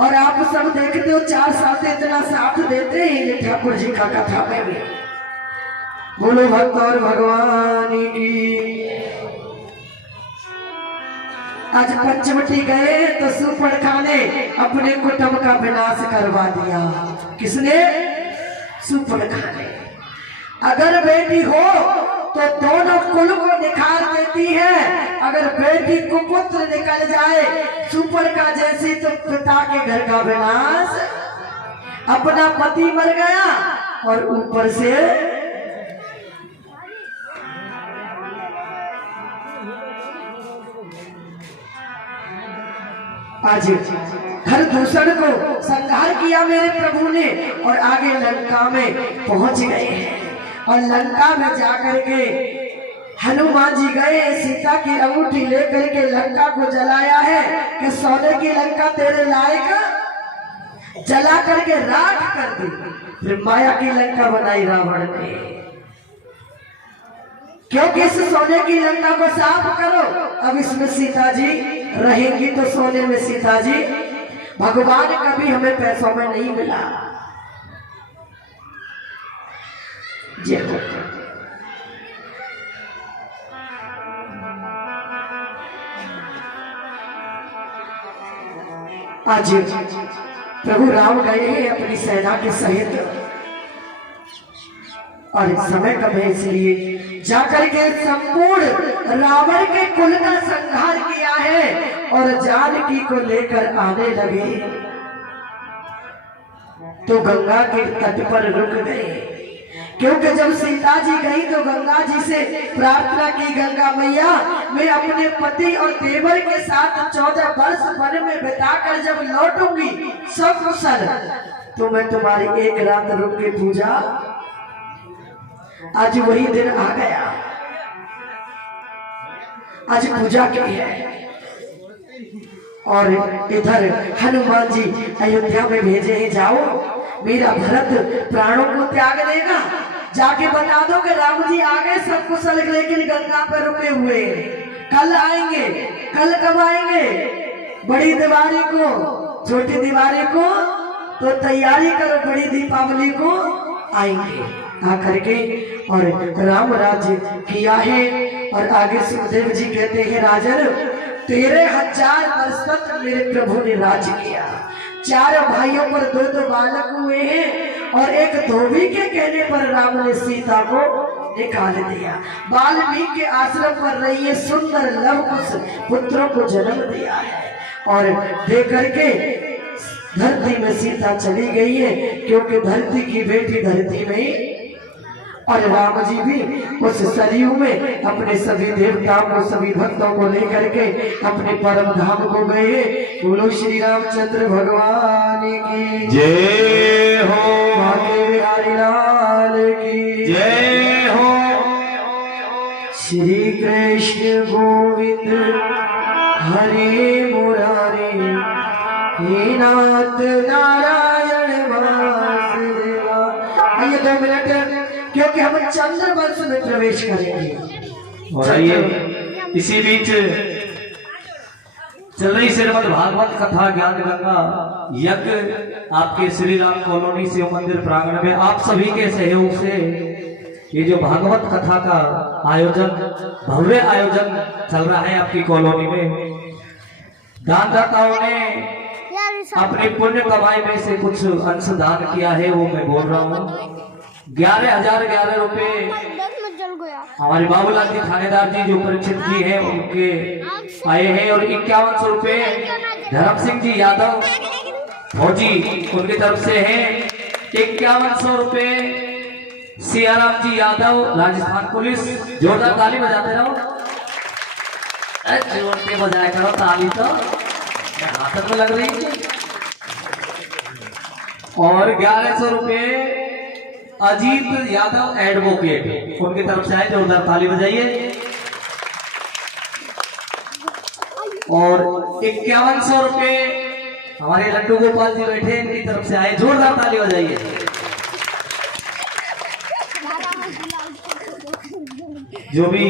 और आप सब देखते हो 4 साल से इतना साथ देते हैं ये ठाकुर जी का कथा में भी। बोलो भक्त और भगवान की। आज पंचवटी गए तो सुपर्णखा ने अपने कुटुंब का विनाश करवा दिया। किसने? सुपर्णखा ने। अगर बेटी हो तो दोनों कुल को निखार देती है, अगर बेटी कुपुत्र निकल जाए सुपर्णखा जैसी तो पिता के घर का विनाश। अपना पति मर गया और ऊपर से आज हर दूषण को संहार किया मेरे प्रभु ने और आगे लंका में पहुंच गए हैं। और लंका में जाकर के हनुमान जी गए, सीता की अंगूठी लेकर के लंका को जलाया है कि सोने की लंका तेरे लायक, जला करके राख कर दी। फिर माया की लंका बनाई रावण ने, क्योंकि इस सोने की लंका को साफ करो, अब इसमें सीता जी रहेंगी तो सोने में सीता जी। भगवान कभी हमें पैसों में नहीं मिला। जी आज प्रभु राम गए हैं अपनी सेना के सहित, और इस समय कब है, इसलिए जाकर के संपूर्ण रावण के कुल का संहार किया है और जानकी को लेकर आने लगे तो गंगा के तट पर रुक गए। क्योंकि जब सीता जी गई तो गंगा जी से प्रार्थना की, गंगा मैया मैं अपने पति और देवर के साथ 14 वर्ष वन में बिताकर जब लौटूंगी सकुशल तो मैं तुम्हारी एक रात रुक के पूजा, आज वही दिन आ गया, आज पूजा की है। और इधर हनुमान जी अयोध्या में भेजे हैं, जाओ मेरा भरत प्राणों को त्याग देगा, जाके बता दो कि राम जी आ गए सब कुशल, लेकिन गंगा पर रुके हुए, कल आएंगे। कल कब आएंगे? बड़ी दिवाली को, छोटी दिवाली को तो तैयारी करो, बड़ी दीपावली को आएंगे। आकर के और राम राज्य किया है। और आगे सुखदेव जी कहते हैं, राजन 13,000 वर्ष तक मेरे प्रभु ने राज्य किया। 4 भाइयों पर 2 बालक हुए हैं और एक धोबी के कहने पर राम ने सीता को निकाल दिया। वाल्मीकि के आश्रम पर रही है, सुंदर लव कुश पुत्रों को जन्म दिया है। और दे करके धरती में सीता चली गई है, क्योंकि धरती की बेटी धरती में। और राम जी भी उस सरयू में अपने सभी देवताओं को, सभी भक्तों को लेकर के अपने परम धाम को गए। बोलो श्री रामचंद्र भगवान की जय हो, बांके बिहारी लाल की जय हो। श्री कृष्ण गोविंद हरे मुरारी, हे नाथ नारायण वासुदेवा। आइए 2 मिनट, क्योंकि हम चंद्र वंश में प्रवेश करेंगे। और आइए इसी बीच चल रही श्रीमद् भागवत कथा ज्ञान गंगा यज्ञ आपके श्री राम कॉलोनी शिव मंदिर प्रांगण में आप सभी के सहयोग से ये जो भागवत कथा का आयोजन, भव्य आयोजन चल रहा है आपकी कॉलोनी में। दानदाताओं ने अपनी पुण्य कमाई में से कुछ अंश दान किया है, वो मैं बोल रहा हूँ। 11,011 रुपए हमारे बाबूलाल जी थानेदार जी जो परिचित जी हैं उनके आए हैं, और 5100 रुपए धर्म सिंह जी यादव फौजी उनकी तरफ से हैं। 5100 रुपए सियाराम जी यादव राजस्थान पुलिस। जोरदार ताली बजाते रहो, जोर से बजाया करो ताली, तो हाथ में लग रही है। और 1100 रुपए अजीत यादव एडवोकेट उनकी तरफ से आए, जोरदार ताली बजाइए। और 5100 रुपए हमारे लड्डू गोपाल जी बैठे इनकी तरफ से आए, जोरदार ताली बजाइए। जो भी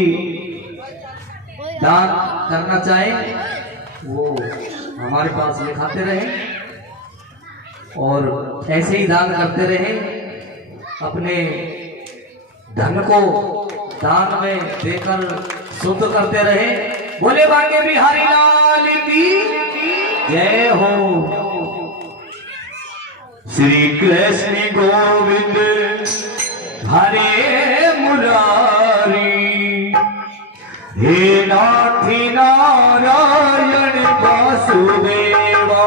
दान करना चाहे वो हमारे पास लिखाते रहे और ऐसे ही दान करते रहे, अपने धन को दान में देकर शुद्ध करते रहे। बोले बांके बिहारी लाल की जय हो। श्री कृष्ण गोविंद हरे मुरारी, हे नाथी नारायण वासुदेवा।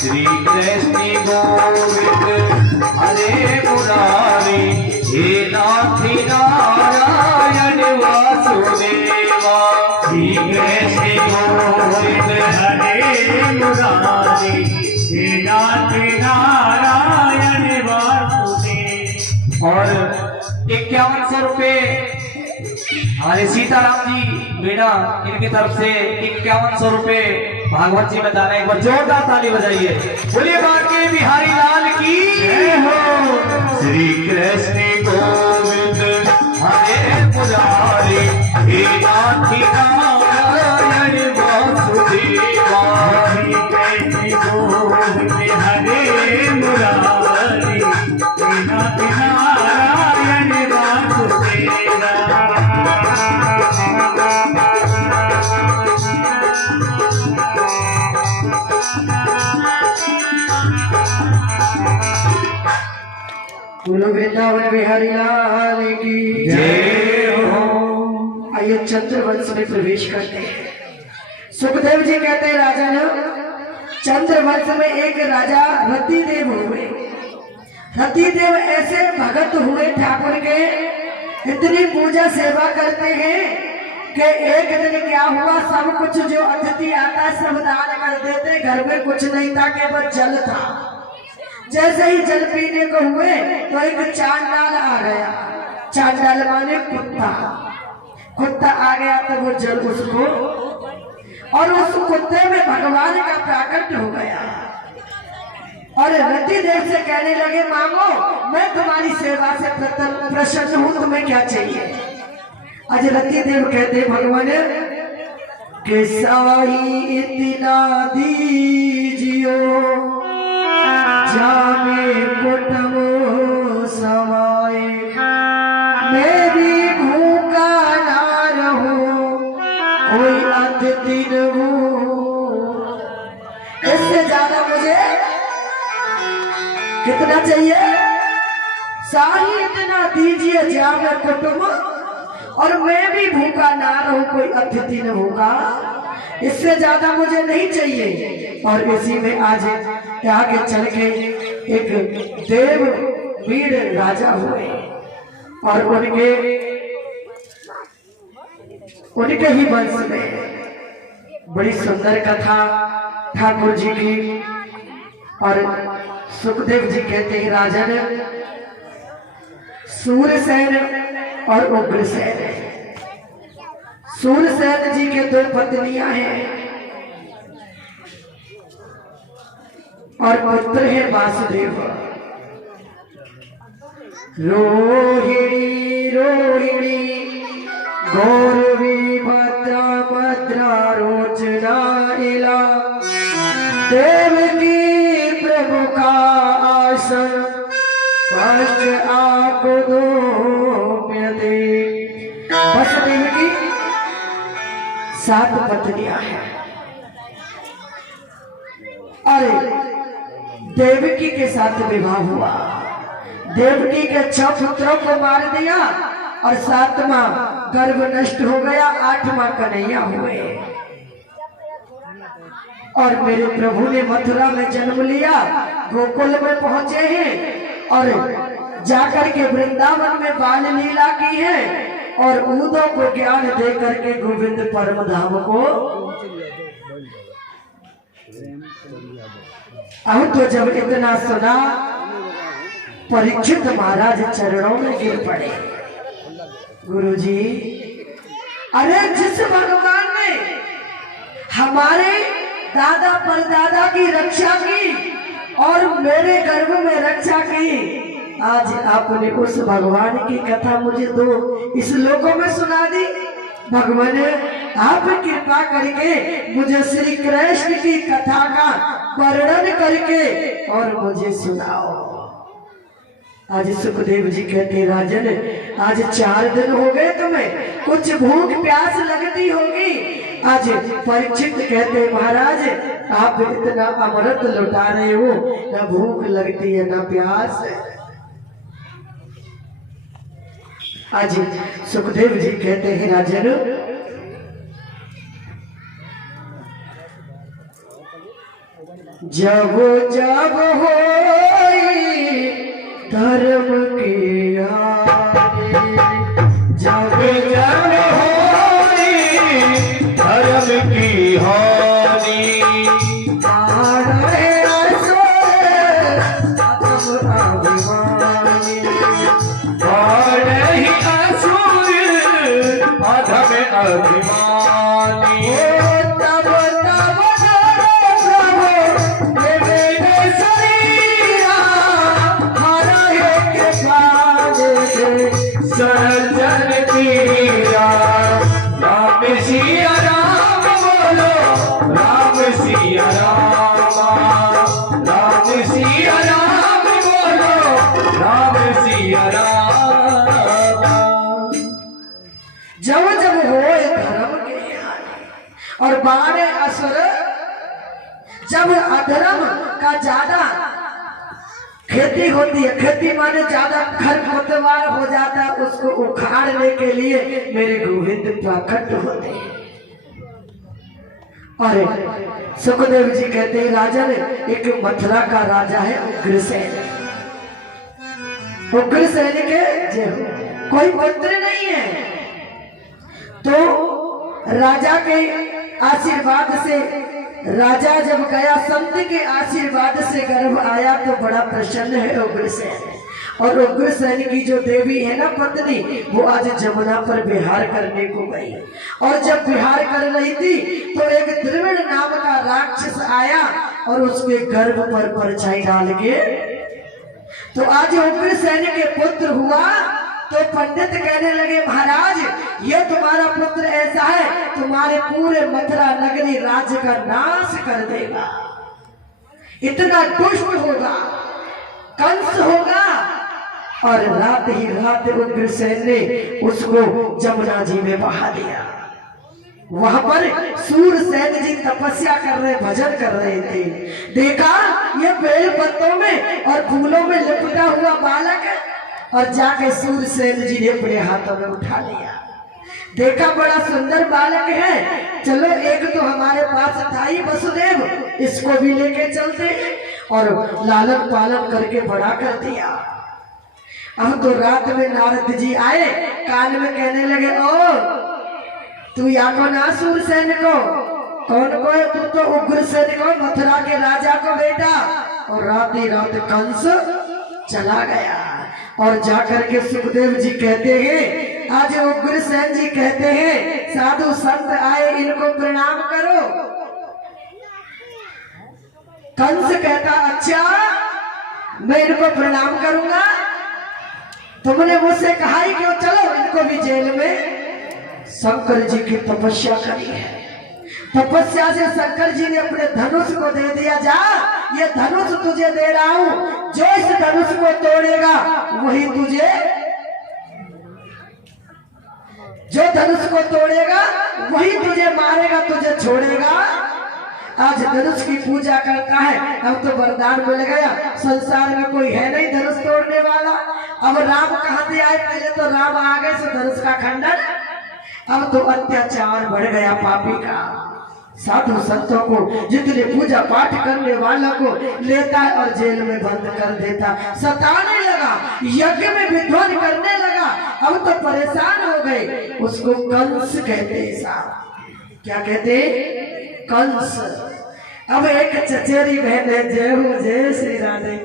श्री कृष्ण गोविंद हरे मुरारी, हे नाथी नारायण वासुदेवा। श्री कृष्ण गोविंद हरे मुरारी, हे नाथ नारायण वासुदेव। और 5100 रुपए हमारे सीताराम जी बेटा इनकी तरफ से 5100 रुपए भागवत जी में दान। एक बार जोरदार ताली बजाइए। बोलिए बांके बिहारी लाल की जय हो। श्री कृष्ण गोविंद हरे मुरारी, हे नाथ नारायण वासुदेवा। श्री कृष्ण गोविंद हरे मुरारी, हे नाथ नारायण वासुदेवा। बोलो वृंदावन बिहारी लाल की जय हो। आइए चंद्रवंश में प्रवेश करते हैं। सुखदेव जी कहते हैं राजा ने चंद्रवंश में एक राजा रतिदेव हुए। रतिदेव ऐसे भगत हुए ठाकुर के, इतनी पूजा सेवा करते हैं कि एक दिन क्या हुआ, सब कुछ जो अतिथि आता सब दान कर देते। घर में कुछ नहीं था, केवल जल था। जैसे ही जल पीने को हुए तो एक चांडाल आ गया। चांडाल माने कुत्ता। कुत्ता आ गया तो वो जल उसको, और उस कुत्ते में भगवान का प्राकट हो गया। और रतिदेव से कहने लगे, मांगो, मैं तुम्हारी सेवा से प्रसन्न हूँ, तुम्हें क्या चाहिए। आज रतिदेव कहते भगवान के साई इतना दीजियो, जामे कुटुंब समाए, मैं भी भूखा ना रहूं, कोई अतिथि न हो। इससे ज्यादा मुझे कितना चाहिए? साही इतना दीजिए, जामे कुटुंब, और मैं भी भूखा ना रहूं, कोई अतिथि न होगा। इससे ज्यादा मुझे नहीं चाहिए। और इसी में आज आगे चल के एक देव वीर राजा हुए, और उनके ही वंश में बड़ी सुंदर कथा ठाकुर जी की। और सुखदेव जी कहते हैं राजा ने सूरसेन और उग्रसेन। सूरसेन जी के 2 पत्नियां हैं और पुत्र है वासुदेव। रोहिणी रोहिणी गौरवी भद्रा भद्रा रोचना इला, देवकी प्रभु का आसन स्पष्ट आपको गोप्यते। वसुदेव की 7 पत्नियां हैं। अरे देवकी के साथ विवाह हुआ। देवकी के 6 पुत्रों को मार दिया और 7वां गर्भ नष्ट हो गया, 8वां कन्हैया हुए। और मेरे प्रभु ने मथुरा में जन्म लिया, गोकुल में पहुंचे हैं और जाकर के वृंदावन में बाल लीला की है, और ऊदों को ज्ञान दे करके गोविंद परम धाम को। अब तो जब इतना सुना, परीक्षित महाराज चरणों में गिर पड़े। गुरुजी, अरे जिस भगवान ने हमारे दादा परदादा की रक्षा की और मेरे गर्भ में रक्षा की, आज आपने उस भगवान की कथा मुझे 2 श्लोकों में सुना दी। भगवान आप कृपा करके मुझे श्री कृष्ण की कथा का वर्णन करके और मुझे सुनाओ। आज सुखदेव जी कहते राजन, आज 4 दिन हो गए, तुम्हें कुछ भूख प्यास लगती होगी। आज परीक्षित कहते महाराज, आप इतना अमृत लुटा रहे हो, न भूख लगती है न प्यास। आज सुखदेव जी कहते हैं राजन, जब जब होई धर्म की हानि, जब जब होई धर्म की हानि, आ रहे अभिमानी तब तब प्रभु देवे शरीरा हरा के पाले सरजन तीरा राम सिया राम बोलो राम सिया राम राम सिया राम बोलो राम सिया राम जब जब होए धर्म के हानि और बारे असुर जब अधर्म का ज्यादा खेती होती है, खेती माने ज्यादा खरपतवार हो जाता है, उसको उखाड़ने के लिए मेरे गोविंद प्रकट होते हैं। और सुखदेव जी कहते हैं राजन, एक मथुरा का राजा है उग्रसेन। उग्रसेन के कोई पुत्र नहीं है, तो राजा के आशीर्वाद से राजा जब गया, संत के आशीर्वाद से गर्भ आया तो बड़ा प्रसन्न है उग्रसेन। और उग्रसेन की जो देवी है ना पत्नी, वो आज जमुना पर विहार करने को गई। और जब विहार कर रही थी तो एक द्रविड़ नाम का राक्षस आया और उसके गर्भ पर परछाई डाल के, तो आज उग्रसेन के पुत्र हुआ। तो पंडित कहने लगे महाराज, ये तुम्हारा पुत्र ऐसा है, तुम्हारे पूरे मथुरा नगरी राज्य का नाश कर देगा, इतना दुष्ट होगा, कंस होगा। और रात ही रात उग्रसेन ने उसको जमुना जी में बहा दिया। वहां पर सूरसेन जी तपस्या कर रहे, भजन कर रहे थे। देखा ये बेल पत्तों में और फूलों में लिपटा हुआ बालक है, और जाके सूरसेन जी ने अपने हाथों में उठा लिया। देखा बड़ा सुंदर बालक है, चलो एक तो हमारे पास था ही वसुदेव, इसको भी लेके चलते हैं। और लालन पालन करके बड़ा कर दिया। अब तो रात में नारद जी आए, कान में कहने लगे, ओ तू या को ना सूरसेन को, कौन को है तू? तो उग्रसेन को, मथुरा के राजा को बेटा। और रात ही रात कंस चला गया। और जाकर के सुखदेव जी कहते हैं, आज उग्रसेन जी कहते हैं साधु संत आए, इनको प्रणाम करो। कंस कहता अच्छा मैं इनको प्रणाम करूंगा, तुमने मुझसे कहा ही क्यों, चलो इनको भी जेल में। शंकर जी की तपस्या करी है, तपस्या से शंकर जी ने अपने धनुष को दे दिया, जा ये धनुष तुझे दे रहा हूं, जो इस धनुष को तोड़ेगा वही तुझे, जो धनुष को तोड़ेगा वही तुझे मारेगा, तुझे छोड़ेगा। आज धनुष की पूजा करता है, अब तो वरदान मिल गया, संसार में कोई है नहीं धनुष तोड़ने वाला। अब राम कहां से आए, पहले तो राम आ गए सो धनुष का खंडन। अब तो अत्याचार बढ़ गया पापी का, साधु संतों को, जितने पूजा पाठ करने वालों को लेता है और जेल में बंद कर देता, सताने लगा, यज्ञ में विध्वंस करने लगा। अब तो परेशान हो गए, उसको कंस कहते साहब। क्या कहते? कंस। अब एक चचेरी बहन है, जय हो जय श्री राधे।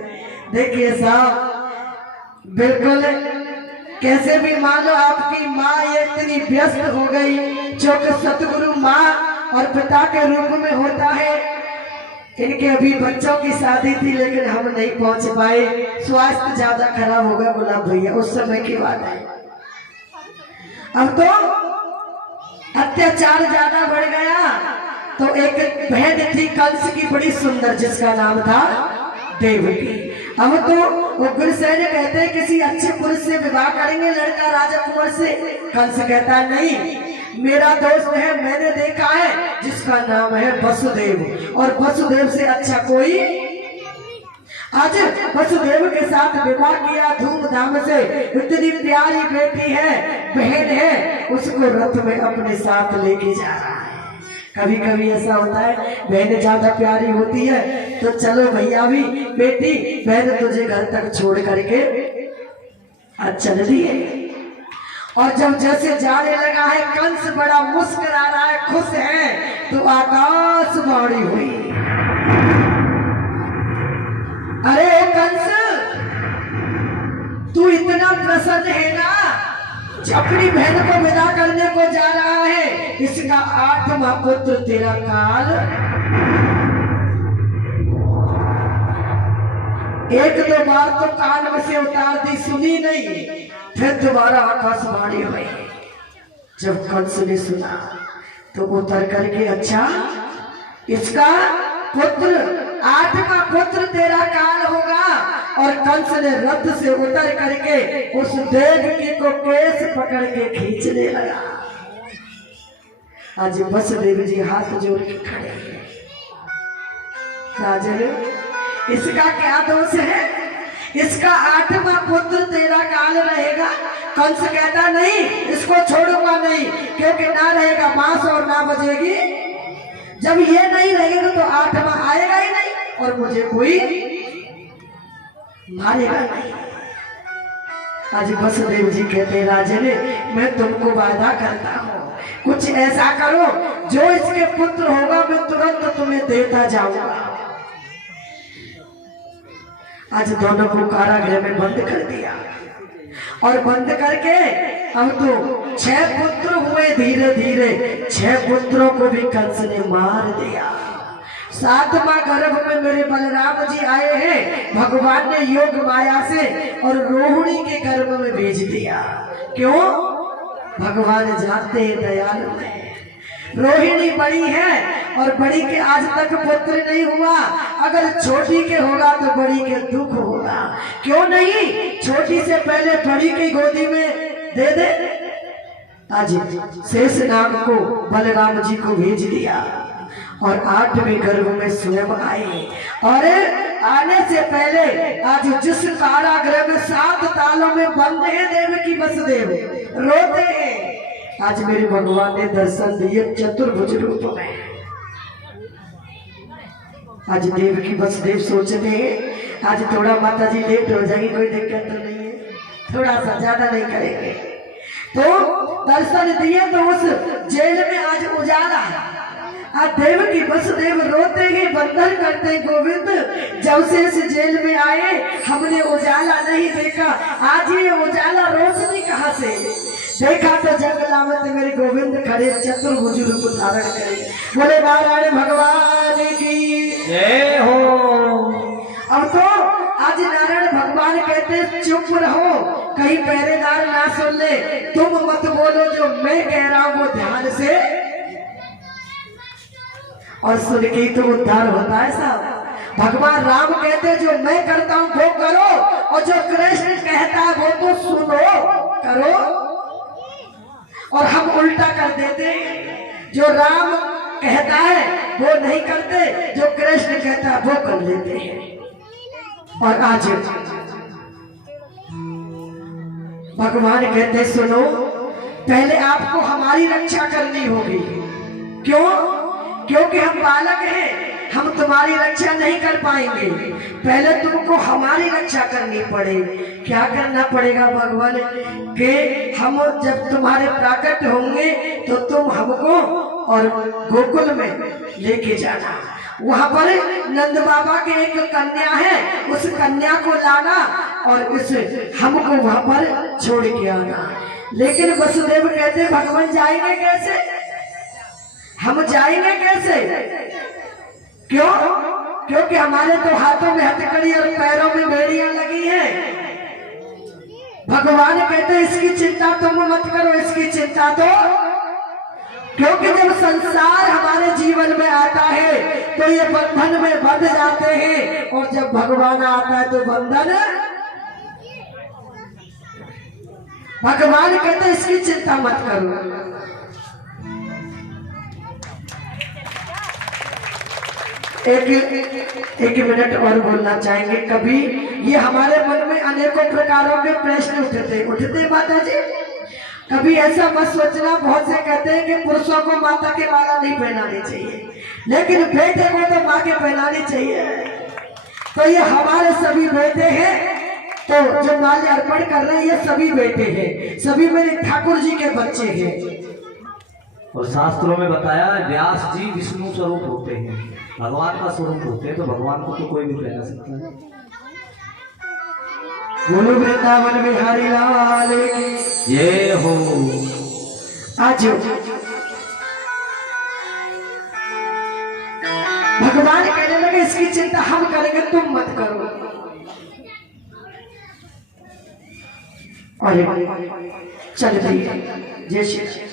देखिए साहब, बिल्कुल कैसे भी मान लो आपकी माँ ये इतनी व्यस्त हो गई, जो कि सतगुरु माँ और पिता के रूप में होता है। इनके अभी बच्चों की शादी थी लेकिन हम नहीं पहुंच पाए, स्वास्थ्य ज्यादा खराब हो गया गुलाब भैया, उस समय की बात है। अब तो अत्याचार ज्यादा बढ़ गया। तो एक बहन थी कंस की बड़ी सुंदर, जिसका नाम था देवकी। अब तो उग्रसेन कहते हैं किसी अच्छे पुरुष से विवाह करेंगे, लड़का राजा कुंवर से। कंस कहता नहीं, मेरा दोस्त है, मैंने देखा है, जिसका नाम है वसुदेव, और वसुदेव से अच्छा कोई। आज वसुदेव के साथ विवाह किया धूमधाम से, इतनी प्यारी बेटी है, बहन है, उसको रथ में अपने साथ लेके जा रहा है। कभी कभी ऐसा होता है, बहन ज्यादा प्यारी होती है तो चलो भैया भी, बेटी बहन तुझे घर तक छोड़ करके आज चल दिए। और जब जैसे जाने लगा है, कंस बड़ा मुस्कुरा रहा है, खुश है, तो आकाशवाणी हुई, अरे कंस तू इतना प्रसन्न है ना, अपनी बहन को विदा करने को जा रहा है। इसका 8वां पुत्र तेरा काल। एक दो बार तो कान में से उतार दी, सुनी नहीं, फिर दोबारा आकाशवाणी हुई। जब कंस ने सुना तो उतर करके, अच्छा इसका पुत्र 8वां पुत्र तेरा काल होगा। और कंस ने रथ से उतर करके उस देवकी को केस पकड़ के खींचने लगा। आज वसुदेव जी हाथ जोड़ के खड़े हैं। राजन, इसका क्या दोष है? इसका 8वां पुत्र तेरा काल रहेगा। कंस कहता नहीं, इसको छोड़ूंगा नहीं, क्योंकि ना रहेगा बांस और ना बजेगी। जब ये नहीं रहेगा तो 8वां आएगा ही नहीं और मुझे कोई मारेगा नहीं। आज वसुदेव जी कहते, राजन मैं तुमको वादा करता हूँ, कुछ ऐसा करो जो इसके पुत्र होगा मैं तुरंत तुम्हें देता जाऊंगा। आज दोनों को कारागृह में बंद कर दिया और बंद करके अब तो 6 पुत्र हुए। धीरे धीरे 6 पुत्रों को भी कंस ने मार दिया। 7वां गर्भ में मेरे बलराम जी आए हैं। भगवान ने योग माया से और रोहिणी के गर्भ में भेज दिया। क्यों? भगवान जानते हैं दयालु है। रोहिणी बड़ी है और बड़ी के आज तक पुत्र नहीं हुआ। अगर छोटी के होगा तो बड़ी के दुख होगा। क्यों नहीं? छोटी से पहले बड़ी की गोदी में दे दे। आज शेष नाग को बलराम जी को भेज दिया और 8वें गर्भ में स्वयं आए। और आने से पहले आज जिस कारागृह में 7 तालों में बंद है देवकी वसुदेव रोते हैं, आज मेरे भगवान ने दर्शन दिए चतुर्भुज रूप में। आज देवकी वसुदेव सोचते हैं आज थोड़ा माता जी लेट हो जाएगी, कोई दिक्कत तो नहीं है, थोड़ा सा ज्यादा नहीं करेंगे। तो दर्शन दिए तो उस जेल में आज उजाला। आज देवकी वसुदेव रोते ही बंधन करते, गोविंद जब से इस जेल में आए हमने उजाला नहीं देखा, आज ये उजाला रोशनी कहाँ से देखा? तो जंगला में मेरे गोविंद खड़े चतुर्भुज रूप धारण करे। बोले नारायण भगवान की जय हो। अब तो आज नारायण भगवान कहते चुप रहो, कहीं पहरेदार ना सुन ले, तुम मत बोलो, जो मैं कह रहा हूं वो ध्यान से और सुन के तो उद्धार होता है साहब। भगवान राम कहते जो मैं करता हूं वो करो और जो कृष्ण कहता है वो तो सुनो करो। और हम उल्टा कर देते, जो राम कहता है वो नहीं करते, जो कृष्ण कहता है वो कर लेते हैं। और आज भगवान कहते सुनो, पहले आपको हमारी रक्षा करनी होगी। क्यों? क्योंकि हम बालक हैं, हम तुम्हारी रक्षा नहीं कर पाएंगे, पहले तुमको हमारी रक्षा करनी पड़ेगी। क्या करना पड़ेगा भगवान के? हम जब तुम्हारे प्राकट होंगे तो तुम हमको और गोकुल में लेके जाना। वहां पर नंद बाबा के एक कन्या है, उस कन्या को लाना और इस हमको वहां पर छोड़ के आना। लेकिन वसुदेव कहते भगवान जाएंगे कैसे? हम जाएंगे कैसे? क्यों? क्योंकि हमारे तो हाथों में हथकड़ी और पैरों में बेड़ियां लगी हैं। भगवान कहते इसकी चिंता तुम मत करो, इसकी चिंता तो, क्योंकि जब संसार हमारे जीवन में आता है तो ये बंधन में बंध जाते हैं और जब भगवान आता है तो बंधन। भगवान कहते इसकी चिंता मत करो। एक मिनट और बोलना चाहेंगे। कभी ये हमारे मन में अनेकों प्रकारों के प्रश्न उठते माता जी। कभी ऐसा मत सोचना, बहुत से कहते हैं कि पुरुषों को माता के माला नहीं पहनानी चाहिए, लेकिन बेटे को तो माँ के पहनानी चाहिए। तो ये हमारे सभी बेटे हैं, तो जो माल्य अर्पण कर रहे हैं ये सभी बेटे हैं, सभी मेरे ठाकुर जी के बच्चे हैं। और शास्त्रों में बताया व्यास जी विष्णु स्वरूप होते हैं, भगवान का स्वरूप होते हैं, तो भगवान को तो कोई भी पहना सकता है। बोलो वृंदावन बिहारी लाल की जय हो। आज भगवान कहने लगे इसकी चिंता हम करेंगे, तुम मत करो। अरे चल रही जय श्री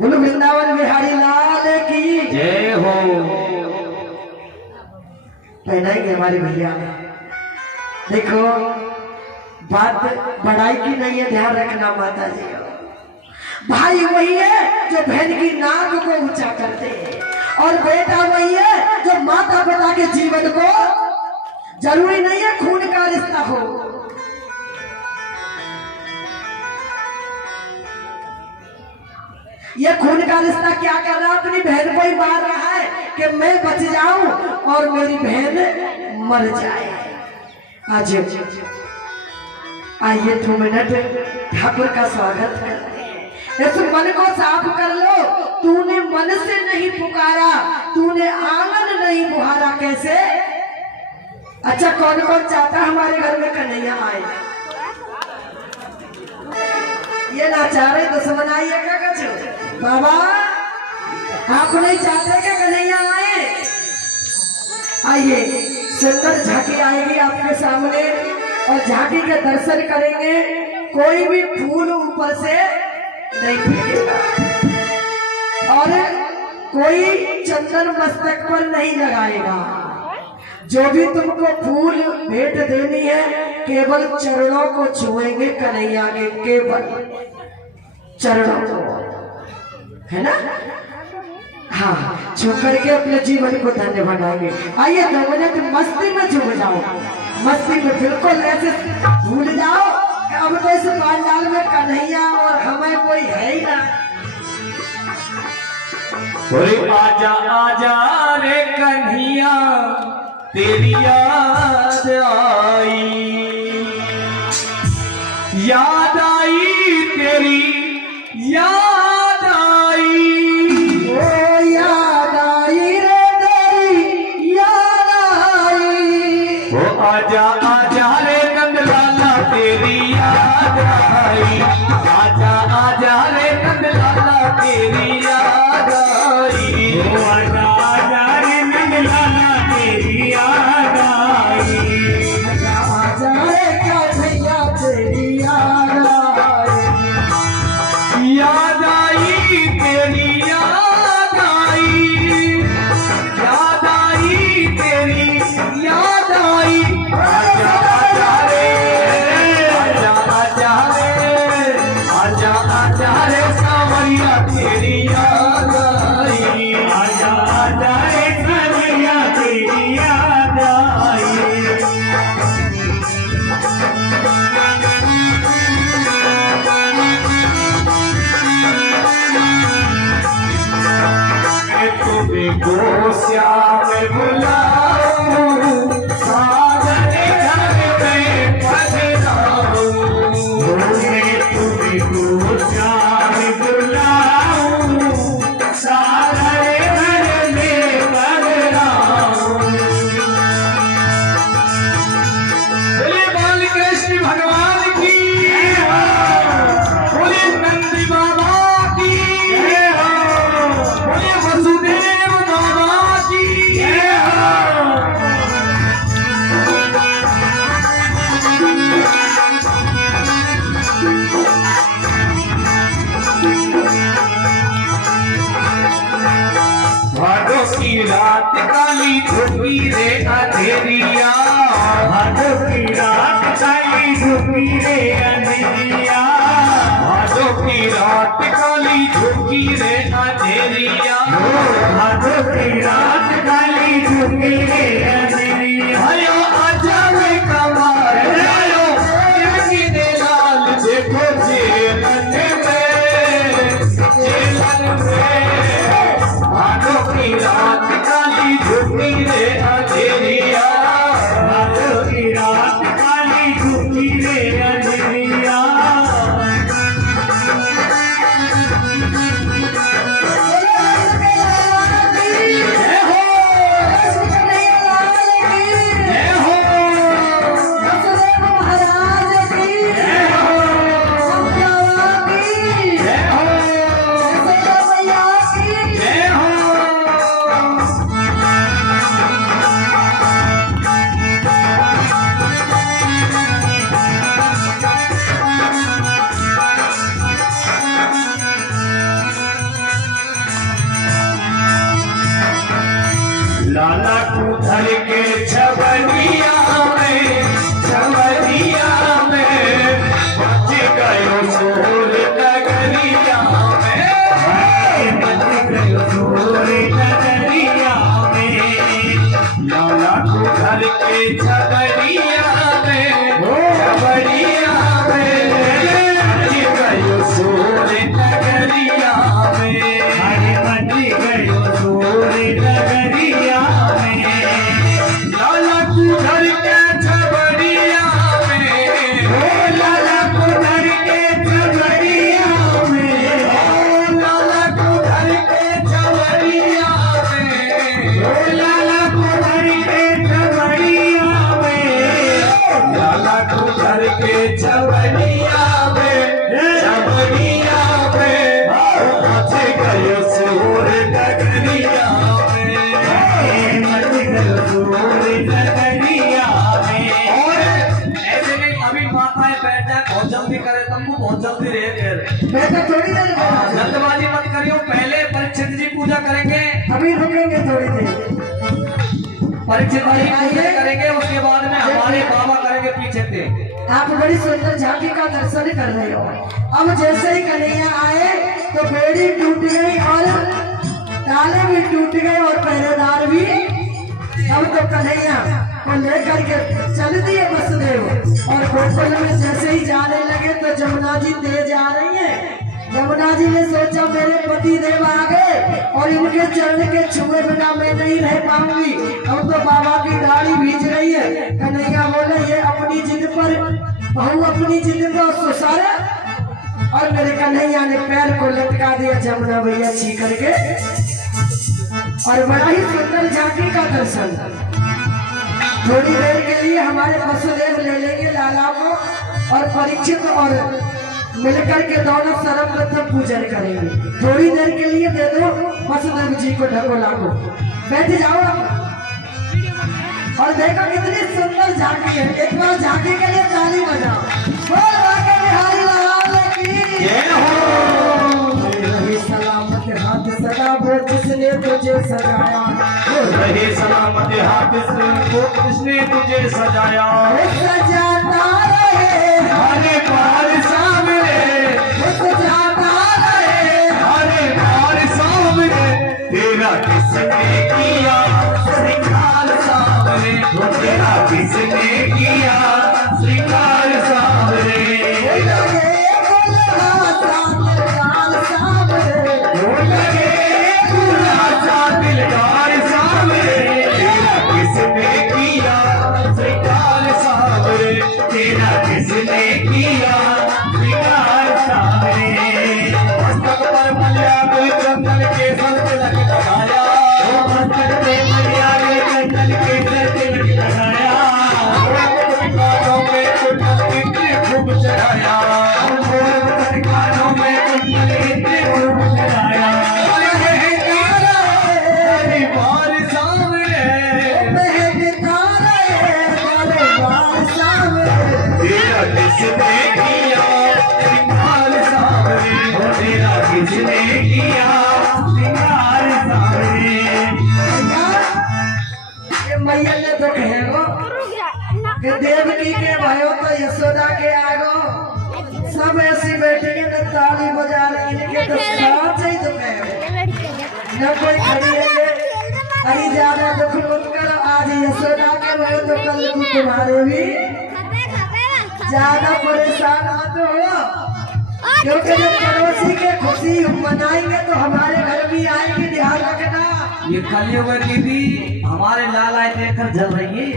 बोलो वृंदावन बिहारी लाल की जय हो। पहनाएंगे हमारे भैया। देखो बात बड़ाई की नहीं है, ध्यान रखना माता जी। भाई वही है जो बहन की नाक को ऊंचा करते हैं, और बेटा वही है जो माता पिता के जीवन को, जरूरी नहीं है खून का रिश्ता हो, ये खून का रिश्ता क्या कर रहा है, अपनी बहन को ही मार रहा है कि मैं बच जाऊं और मेरी बहन मर जाए। आज आइए 2 मिनट ठाकुर का स्वागत करते हैं। इस मन को साफ कर लो। तूने मन से नहीं पुकारा, तूने आंगन नहीं बुहारा, कैसे? अच्छा कौन कौन चाहता हमारे घर में कन्हैया आए? ये ना चाह रहे दुश्मन आइएगा कुछ बाबा, आप नहीं चाहते कि कन्हैया आए? आइए, सुंदर झांकी आएगी आपके सामने और झांकी के दर्शन करेंगे। कोई भी फूल ऊपर से नहीं फेंकेगा और कोई चंदन मस्तक पर नहीं लगाएगा। जो भी तुमको फूल भेंट देनी है केवल चरणों को छुएंगे कन्हैया के, केवल चरणों को, है ना? हाँ, छू करके अपने जीवन को धन्य बनाएंगे। आइए 2 मिनट मस्ती में झूम जाओ, मस्ती में बिल्कुल ऐसे भूल जाओ कि अब तो इस पांडाल में कन्हैया और हमें कोई है ही ना। आजा आजा रे कन्हैया तेरी याद आई, याद आई तेरी याद आई, ओ याद आई रे तेरी याद आई, ओ आजा आजा रे नंदलाला तेरी याद आई, आजा आजा रे नंदलाला तेरी याद आई, ओ आजा आजा रे नंदलाला तेरी याद आई, आजा रे कन्हैया तेरी याद आई, याद आई तेरी याद आई, याद आई तेरी याद आई, आजा आजा रे, आजा आजा रे, आजा आजा रे सावरिया तेरी याद आई, आजा आजा रे सावरिया तेरी याद आई। तुमको श्याम बुलाऊं, सागर घर में पधराऊं, तुमको श्याम बुलाऊं, सागर घर में पधराऊं। बोले बाल कृष्ण भगवान की, बोले नंदी बाबा की, बोले वसुदेव बाबा की। भादों की रात काली धूपी रे अंधेरिया, भादों की रात काली धूपी रे अंधेरिया, भादों की रात काली धूपी रे अंधेरिया, भादों की रात काली धूपी रे अंधेरिया। आयो आजा रे कमार आयो, किसने लाल देखो जेलन में, जेलन में, भादों की रात काली धूपी रे अंधेरिया, भादों की रात काली धूपी रे अंधेरिया। बोलो धर के छबरिया में बच गयो सोर नगरिया में, बच गयो सोर नगरिया में। लाला को धर के छबरिया में बच गयो सोर नगरिया में, अरे बच गयो सोर नगरिया में। लाला को धर के छबरिया में, लाला को धर के छबरिया में, लाला को धर के छबरिया में, लाला को धर के छबरिया में, लाला को धर के छबरिया में, छबरिया में बच गयो सोर नगरिया में, बच गयो सोर नगरिया में। और ऐसे नहीं अभी माताएं बैठ जाए बहुत जल्दी करे तुमको बहुत जल्दी रहे मैं तो थोड़ी देर में, जल्दबाजी मत करियो। पहले परीक्षित जी पूजा करेंगे, अभी रुकेंगे थोड़ी देर। परीक्षित जी पूजा करेंगे, उसके बाद में हमारे बाबा करेंगे पीछे से। आप बड़ी सुंदर झांकी का दर्शन कर रहे हो। अब जैसे ही कन्हैया आए तो बेड़ी टूट गई और ताले भी टूट गए और पहरेदार भी। अब तो कन्हैया को लेकर के चल दिए वसुदेव, और गोकुल में जैसे ही जाने लगे तो जमुना जी तेज आ रही है। जमुना जी ने सोचा मेरे पति देव आ गए और इनके चरण के छुए बिना मैं नहीं रह पाऊंगी। अब तो बाबा की दाढ़ी भीज रही है। कन्हैया बोले ये अपनी जिद पर, बहू अपनी जिद पर सुसर, और मेरे कन्हैया ने पैर को लटका दिया जमुना भैया छी करके। और बड़ा ही सुंदर झांकी का दर्शन। थोड़ी देर के लिए हमारे वसुदेव ले लेंगे लाला को, और परीक्षित और मिलकर के दोनों सर्वप्रथम पूजन करेंगे। थोड़ी देर के लिए दे दो वसुदेव जी को, ढकोला को। बैठ जाओ और देखो कितनी सुंदर झांकी है। एक बार झांकी के लिए ताली बजाओ। बोल बाके बिहारी लाल की जय हो। रही सलामत हाथ सदा वो जिसने तुझे सजाया, रहे सलामत हाथ से वो किसने तुझे सजाया, वो सजाता रहे हरे बार सामने, वो सजाता रहे हरे बार सामने, तेरा किसने किया श्रृंगार सामने, वो तेरा किसने किया श्रृंगार सामने। वो लगे गुलासा दिलदार सामने, तेरा किसने किया श्रृंगार सामने, तेरा किसने किया श्रृंगार सामने। मस्तक पर मल्याग चंदन के सर तिलक लगाया, मस्तक पे मल्याग चंदन के सर तिलक लगाया, कानों में कुंडल इतने खूब चढ़ाया, कानों में कुंडल इतने खूब चढ़ाया। हरे बार सामने, तेरा किसने किया श्रृंगार सामने, वो तेरा किसने किया श्रृंगार सामने। ये मैया ने तो कहेगो कि देवकी के भयो तो यशोदा के आगो, सब ऐसी बैठेंगे न ताली बजा रही इनके तो साथ ही तो कहेगो न कोई खड़ी है। अरे ज्यादा दुख मत करो, आज यशोदा के भयो तो कल को तुम्हारे भी ज्यादा परेशान मत हो, क्योंकि जब पड़ोसी के खुशी मनाएंगे तो हमारे घर भी आएंगे। ध्यान रखना। ये कलयुग में दीदी हमारे लाल आए देखकर जल रही है।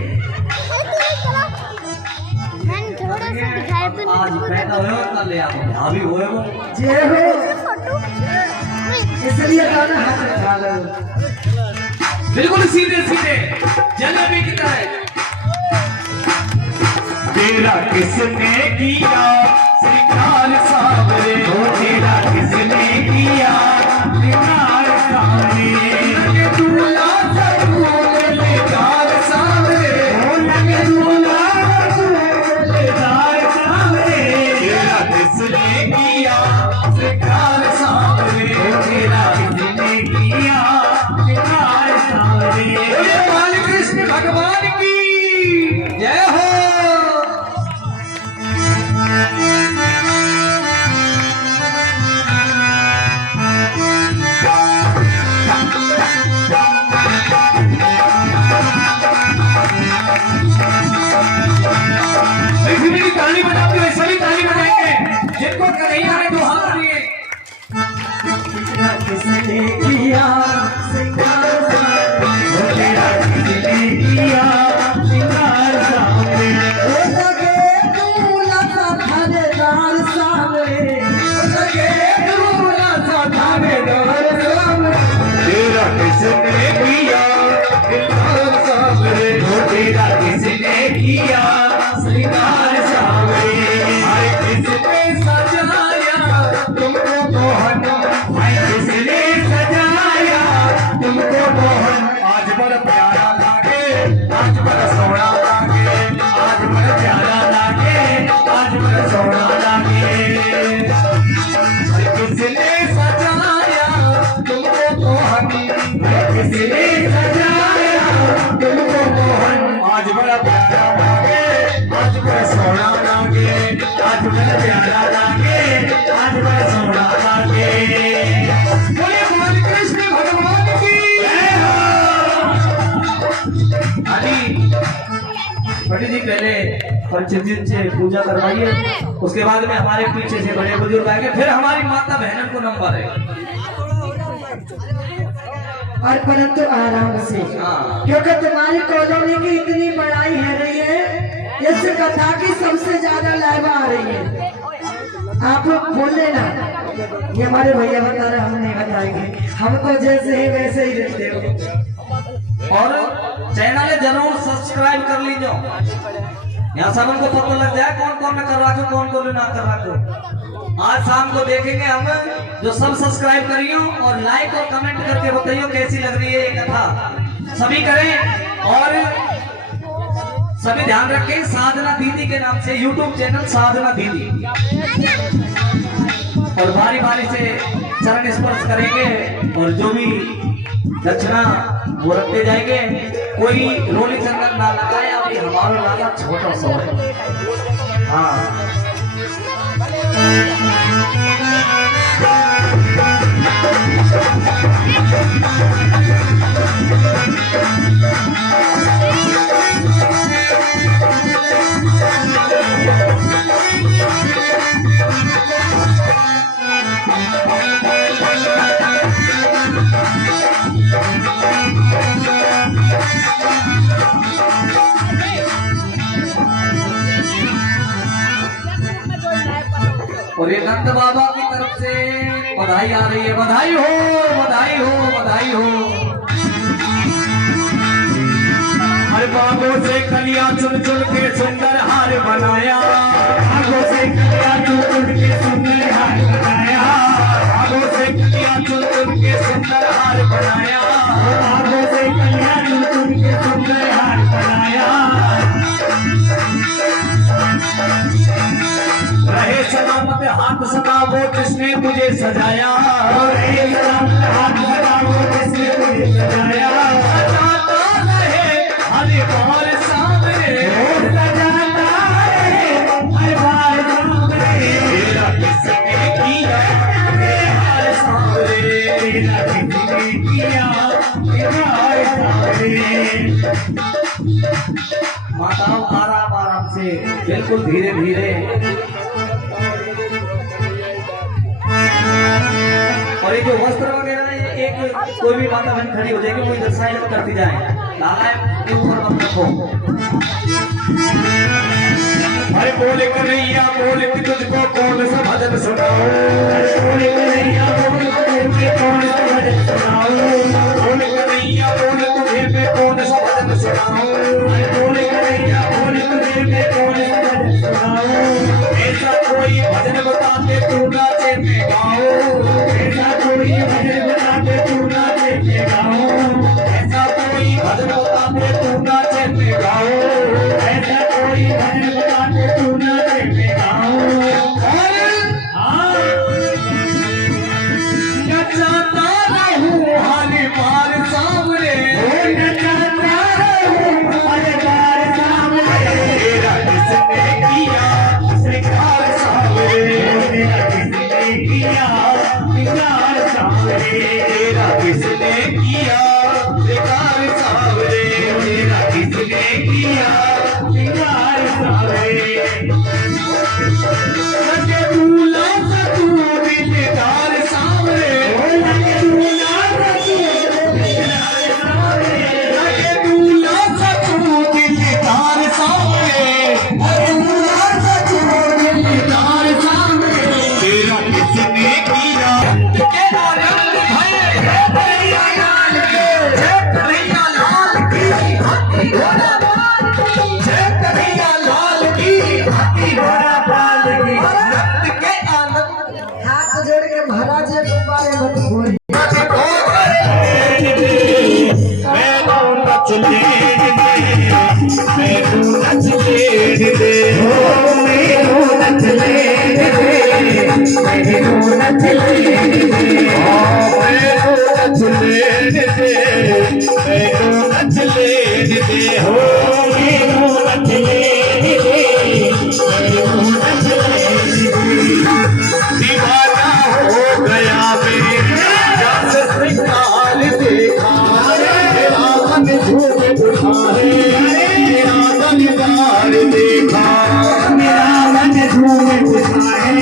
आज पैदा हुए हो कल ले आओ, अभी हुए हो जय हो, इसलिए गाना हाथ उठा लो। बिल्कुल सीधे सीधे जलेबी की तरह। तेरा किसने किया श्रृंगार सामने, वो तेरा किसने किया श्रृंगार सामने। लगे दूल्हा लेदार सामने, वो लगे दूल्हा लेदार सामने, तेरा किसने किया श्रृंगार सामने, वो तेरा किसने किया श्रृंगार सामने। बाल कृष्ण तेरा किसने किया सिंगार सावरे, तेरा किसने किया सिंगार सावरे, ओ लगे दूल्हा सा थानेदार सावरे, लगे दूल्हा सा थानेदार सावरे, तेरा किसने किया सिंगार सावरे, तेरा किसने किया सिंगार सावरे, हाय किसने सजाया तुमको मोहन, हाय किसने सजाया तुमको मोहन, आज बड़ा प्यारा लागे, आज बड़ा सोना लागे, आज बड़ा प्यारा लागे, आज बड़ा सोना लागे, हाय किसने सजाया तुमको मोहन, हाय किसने सजाया तुमको मोहन, आज बड़ा प्यारा लागे, आज बड़ा सोना लागे, आज बड़ा प्यारा लागे, आज बड़ा सोना लागे। बोले बोल कृष्ण भगवान की जय हो। अली पंडित जी पहले पंडित जी से पूजा करवाइए, उसके बाद में हमारे पीछे से बड़े बुजुर्ग आएंगे, फिर हमारी माता बहनों को नंबर है। और परंतु आराम से, हाँ। क्योंकि तुम्हारी कॉलोनी की इतनी बड़ाई है रही है, इस कथा की सबसे ज्यादा लाभ आ रही है। आप लोग बोल लेना, ये हमारे भैया बता रहे, हम नहीं बताएंगे, हम तो जैसे ही वैसे ही रहते हो। और चैनल जरूर सब्सक्राइब कर लीजिए, यहाँ सब उनको पता लग जाए कौन कौन ने कर रखो, कौन कौन ने ना कर रखो। आज शाम को देखेंगे हम, जो सब सब्सक्राइब करियो और लाइक और कमेंट करके बताइयो कैसी लग रही है ये कथा। सभी करें और सभी ध्यान रखें, साधना दीदी के नाम से यूट्यूब चैनल साधना दीदी, और बारी बारी से चरण स्पर्श करेंगे और जो भी दक्षिणा वो रखते जाएंगे। कोई रोली चंदन ना लगाए, अभी हमारा लाला छोटा सा है। हाँ और ये नंद बाबा की तरफ से बधाई आ रही है। बधाई हो, बधाई हो, बधाई हो। हर बागों से कलियां चुन चुन के सुंदर हार बनाया, बागों से कलियां चुन चुन के सुंदर हार बनाया, बागों से कलियां चुन चुन के सुंदर हार बनाया, बागों से कलियां चुन चुन के सुंदर हार बनाया। रहे सलामत हाथ सदा वो जिसने तुझे सजाया, रहे सलामत हाथ सदा वो जिसने तुझे सजाया, सजाता रहे हर बार सामने, सजाता रहे हर बार सामने, तेरा किसने किया हर सामने, तेरा किसने किया हर सामने। माताओं आराम आराम से, बिल्कुल धीरे धीरे। और ये जो वस्त्र वगैरह है, एक कोई भी माता बहन खड़ी हो जाएगी, वो इधर साइड करती जाए, लाला के ऊपर मत रखो। अरे बोले कन्हैया बोल कि तुझको कौन सा भजन सुनाओ, अरे बोले कन्हैया बोल तुझे कौन सा भजन सुनाओ, बोले कन्हैया बोल तुझे मैं कौन सा भजन सुनाओ, अरे बोले कन्हैया बोल तुझे मैं कौन सा भजन सुनाओ। ऐसा कोई भजन बता के तू नाचे मैं गाऊं, ऐसा कोई भजन बता के तू नाचे मैं गाऊं, ऐसा कोई भजन बता के तू नाचे मैं गाऊं, ऐसा कोई भजन बता के तू नाचे मैं गाऊं। नचाता रहूं हर बार सामने, नचाता रहूं हर बार सामने, तेरा किसने किया श्रृंगार सावरे, तेरा किसने किया श्रृंगार सावरे, तेरा किसने किया श्रृंगार सावरे, तेरा किसने किया श्रृंगार सावरे। लगे दूल्हा सा तू दिलदार सावरे, मत भूल मैनू नच लेन दे, मैनू नच लेन दे, हो मैनू नच लेन दे, मैनू नच लेन दे, हो मैनू नच लेन दे, मैनू नच लेन दे, हो मैनू नच लेन दे, मैनू नच लेन दे। दीवाना हो गया मैं जब श्रृंगार देखा, मेरा मन झूम उठा है, मेरा दरबार देखा, मेरा मन झूम उठा है,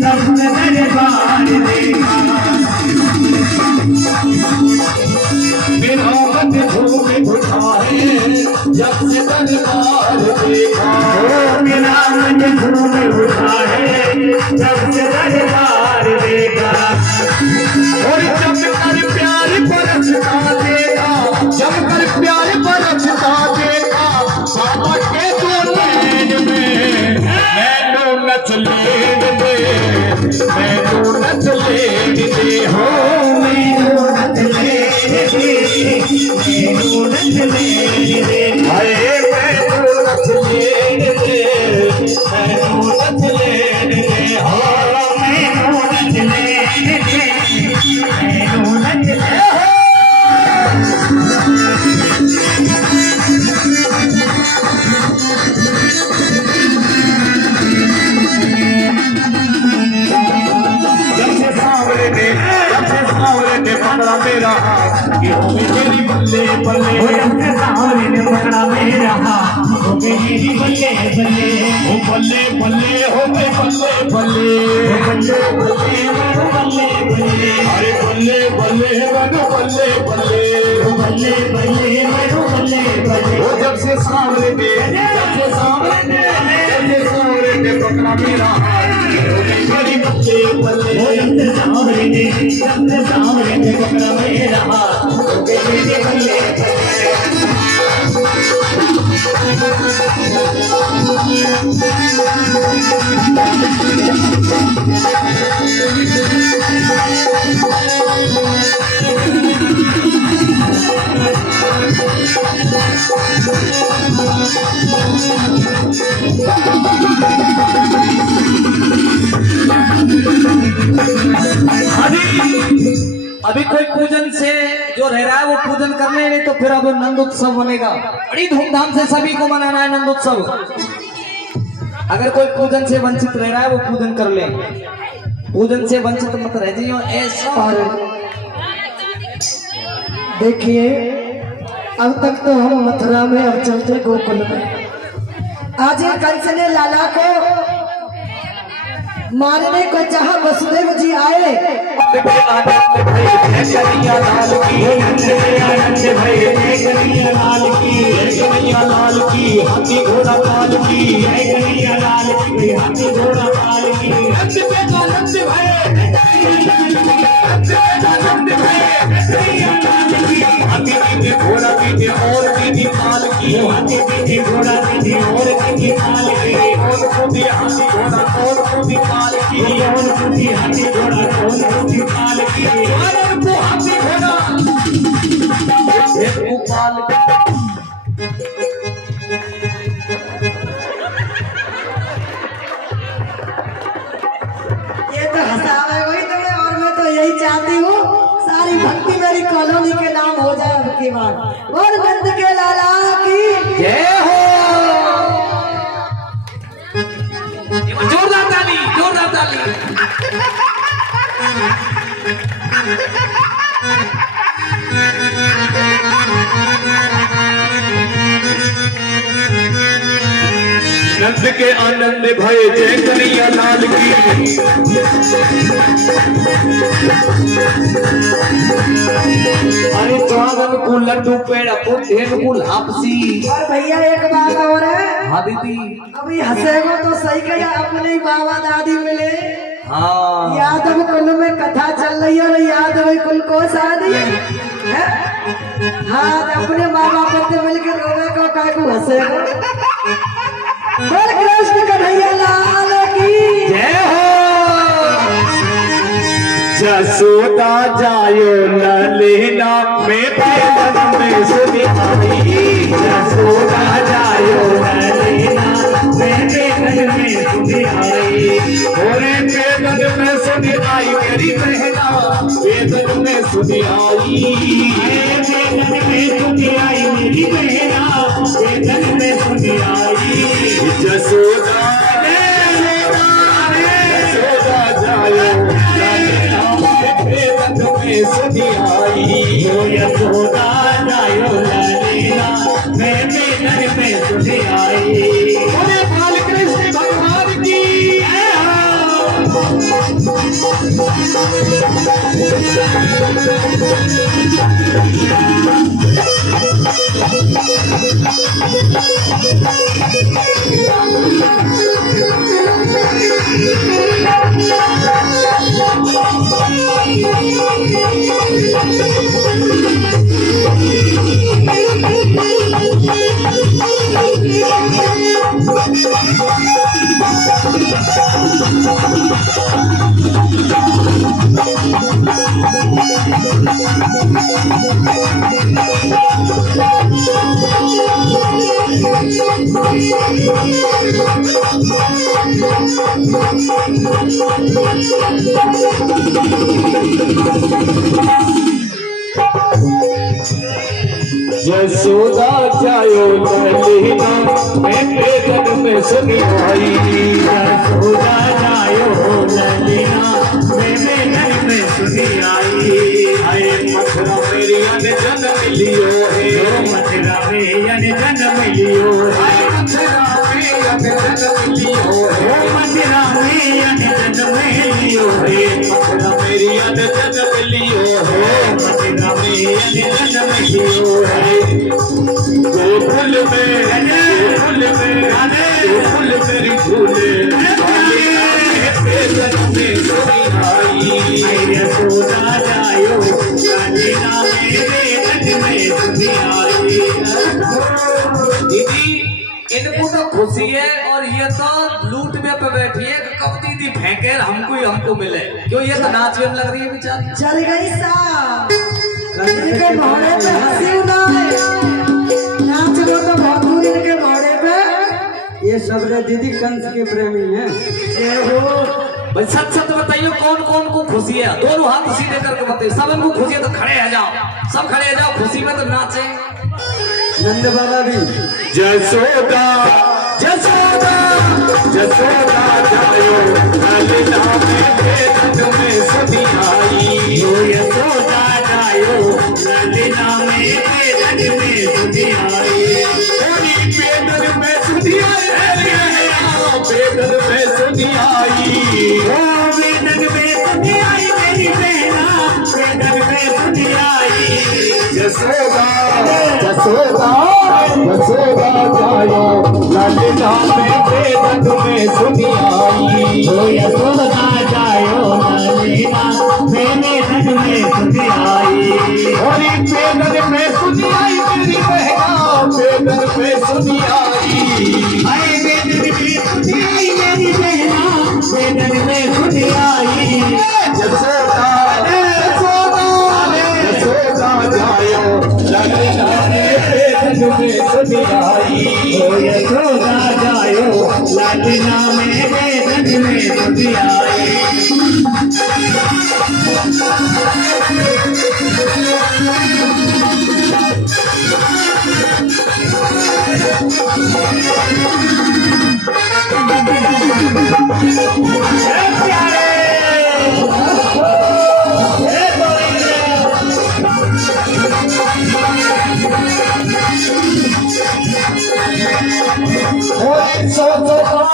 जब दरबार देखा, मेरा मन झूम उठा है, जब से दरबार देखा, मेरा मन झूम उठा है, जब से दरबार देखा। और जब कर प्यार बरसता देखा, जब कर प्यार बरसता देखा, बाबा के तो नैन में मैनू नच लेन दे, मैनू नच लेन दे, हो मैनू नच लेन दे, मैनू नच लेन दे, हाय मैनू नच लेन दे, मैनू नच लेन दे, हो मैनू नच लेन दे, मैनू नच लेन दे। जब से सांवरे ने पकड़ा मेरा हाथ, कि हो गई मेरी बल्ले बल्ले, जब से सांवरे ने पकड़ा मेरा हाथ, हो गई मेरी बल्ले बल्ले, हो बल्ले बल्ले, हो गई बल्ले बल्ले, हो बल्ले बल्ले, हो बल्ले बल्ले, अरे बल्ले बल्ले, हो बल्ले बल्ले, हो बल्ले बल्ले, हो बल्ले बल्ले। वो जब से सांवरे ने पकड़ा मेरा हाथ, हो गई मेरी बल्ले बल्ले, जब से सांवरे ने पकड़ा मेरा हाथ, हो गई मेरी बल्ले बल्ले। अभी कोई पूजन से जो रह रहा है वो पूजन कर ले, नहीं तो फिर अब नंद उत्सव बनेगा। बड़ी धूमधाम से सभी को मनाना है नंद उत्सव। अगर कोई पूजन से वंचित रह रहा है वो पूजन कर ले, पूजन से वंचित मत रह जाइए ऐसा। और देखिए अब तक तो हम मथुरा में, अब चलते गोकुल में। आज ये कंस ने लाला को मारने को चाहा, वसुदेव जी आए। कन्हैया लाल की, आनंद भई कन्हैया लाल की, कन्हैया लाल की, हाथी घोड़ा पाल की, कन्हैया लाल की, हाथी घोड़ा पाल की, आनंद भई आनंद भई कन्हैया लाल की, हाथी पीछे घोड़ा पीछे और पीछे पाल की, हाथी पीछे घोड़ा पीछे और पीछे पाल की, और कूदी हाथी घोड़ा और कूदी पाल की, और कूदी हाथी घोड़ा और कूदी पाल की, और को हाथी घोड़ा एक पाल ये तो हंसावे वही तुम्हें, और मैं तो यही चाहती हूँ सारी भक्ति मेरी कॉलोनी के नाम हो जाए अब की बार। और नंद के लाला की जय हो। जोरदार ताली, जोरदार ताली। नंद के आनंद भय जय कन्हैया लाल की। अरे स्वागत को लड्डू पेड़ा पुठेन को लापसी। और भैया एक बात और है, हाँ दीदी। अभी हंसेगो तो सही कहा, अपने बाबा दादी मिले। हाँ यादव कुल में कथा चल रही है और यादव कुल को शादी है। हाँ अपने माँ बाप से मिलकर रोवे को काकू हंसेगो। बोल कृष्ण कन्हैया लाल की जय हो। जसोदा जायो ललीना में बेदन में सुनी आई जसोदा जायो ललीना में बेदन में सुनी आई ओरे बेदन में सुनी आई मेरी बहना बेदन में सुनी आई बेदन में सुनी आई मेरी बहना बेदन में सुनी आई जसोदा जायो सुनी आई यशोदा जायो ललीला मैं बेदन में सुनी आई बोले बालकृष्ण भगवान की यशोदा जायो ललीना मैं बेदन में सुनी आई यशोदा जायो ललीना मैं बेदन में सुनी आई आए मथुरा मेरी अन जन्म लियो है मथुरा में अन जन्म लियो है मथुरा में अन जन्म लियो है मथुरा में अन जन्म लियो है मथुरा मेरी अन जन्म लियो है मथुरा में अन जन्म लियो है फूल में मेरी फूले बेदन में सुनी आई यशोदा जायो ललीना में बेदन में सुनी आई दीदी इनको तो खुशी है और ये तो लूट में पे बैठी है कि कब दीदी फेंके हमको मिले क्यों ये तो नाच में लग रही है बेचारी चल गई सा इनके मोहरे पे हंसी उड़ाए नाच लो तो बहादुर इनके मोहरे पे ये सब रे दीदी कंस के प्रेमी हैं भाई सच सच बताइए कौन कौन को खुशी है दोनों हाथ सीधे करके बताइए सब इनको खुशी है तो खड़े आ जाओ सब खड़े आ जाओ खुशी में तो नाचे नंद बाबा भी जसोदा जसोदा जसोदा जायो ललीना में बेदन में सुनी आई यशोदा जायो ललीना में बेदन में सुनी आई बेदन में सुनी आई बेदन में सुनी आई बेदन में सुनी आई मेरी बहना बेदन में सुनी आई जसोदा जसोदा जसोदा जायो ललीना में बेदन में सुनी आई यशोदा जायो ललीना में बेदन में सुनी आई बेदन में सुनी आई मेरी बहना बेदन में सुनी आई बेदन में सुनी आई मेरी बहना बेदन में सुनी आई जसोदा जसोदा जसोदा जायो ललीना में बेदन में सुनी आई यशोदा जायो ललीना में बेदन में सुनी आई सोच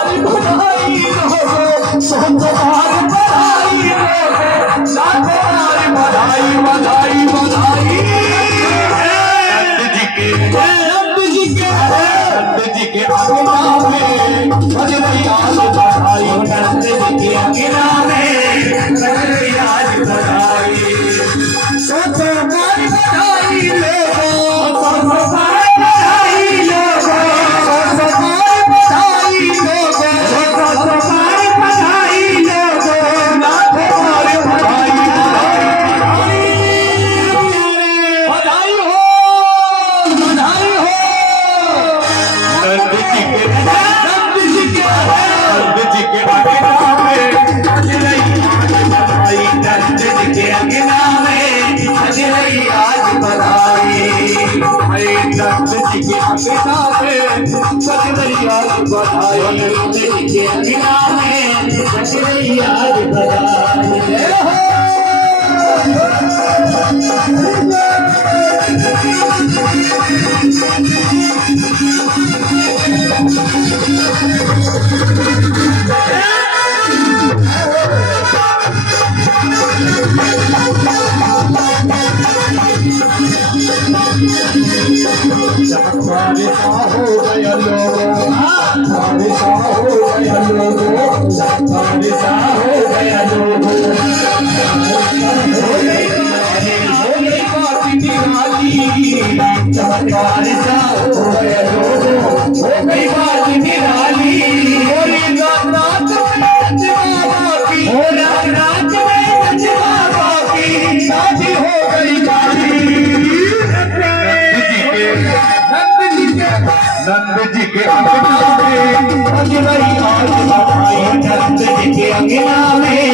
अंगना में कजरैया की बधाई नंद जी के अंगना में कजरैया की बधाई बारिशा हो गया लोगों बारिशा हो गया लोगों बारिशा हो गया लोगों हो गई बात निराली बारिशा हो गया लोगों हो गई बात निराली रात में बाबा की शादी हो गई नंद जी के अंगना में कजरैया की बधाई नंद जी के अंगना में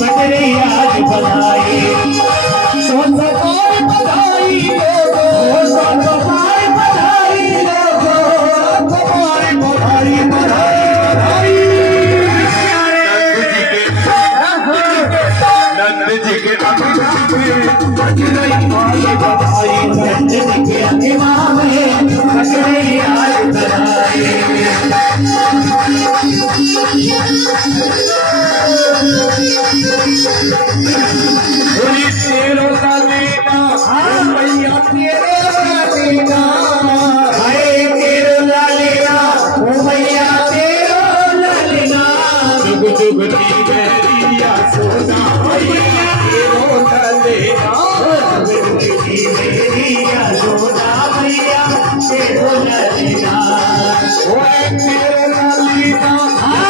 कजरैया की बधाई बधाई लोगों बधाई लोगों बधाई बधाई नंद जी के अंगना में कजरैया की बधाई नंद जी के अंगना में कजरैया की बधाई तेरो लालेना भैया तेरो लालेना हाय तेरो लालेना ओ भैया तेरो लालेना जुग जुग दी बेरिया सोना भैया तेरो लालेना जुग जुग दी बेरिया सोना भैया तेरो लालेना ओ तेरो लालेना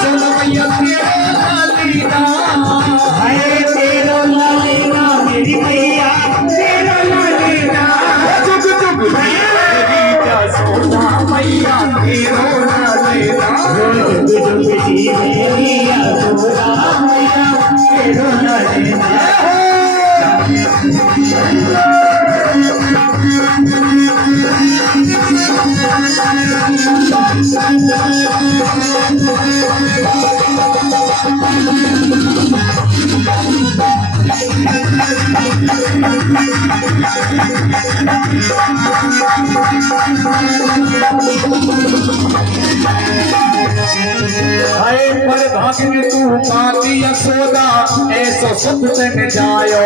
चल भैया तेरो लालेना हाय तेरो लालेना मेरी भैया तेरो लालेना जुग जुग भैया सोना भैया तेरो लालेना जुग जुग भैया सोना भैया तेरो लालेना पर भाग्य तू माती यशोदा ऐसो सुख तन जायो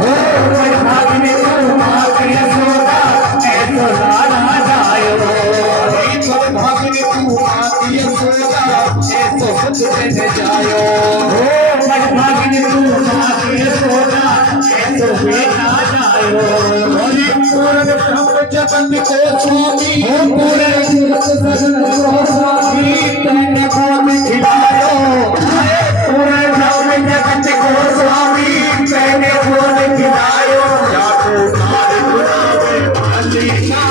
पर भाग्य तू माती यशोदा ऐसो लाला जायो पर भाग्य तू माती यशोदा ऐसो सुख तन जायो पर भाग्य तू माती यशोदा ऐसो बेटा जायो पूर्ण ब्रह्म जगत को स्वामी पूरे जगत को स्वामी तन को खिलायो पूरे जगत को स्वामी तने को खिलायो जाको नार गुनावे मालिका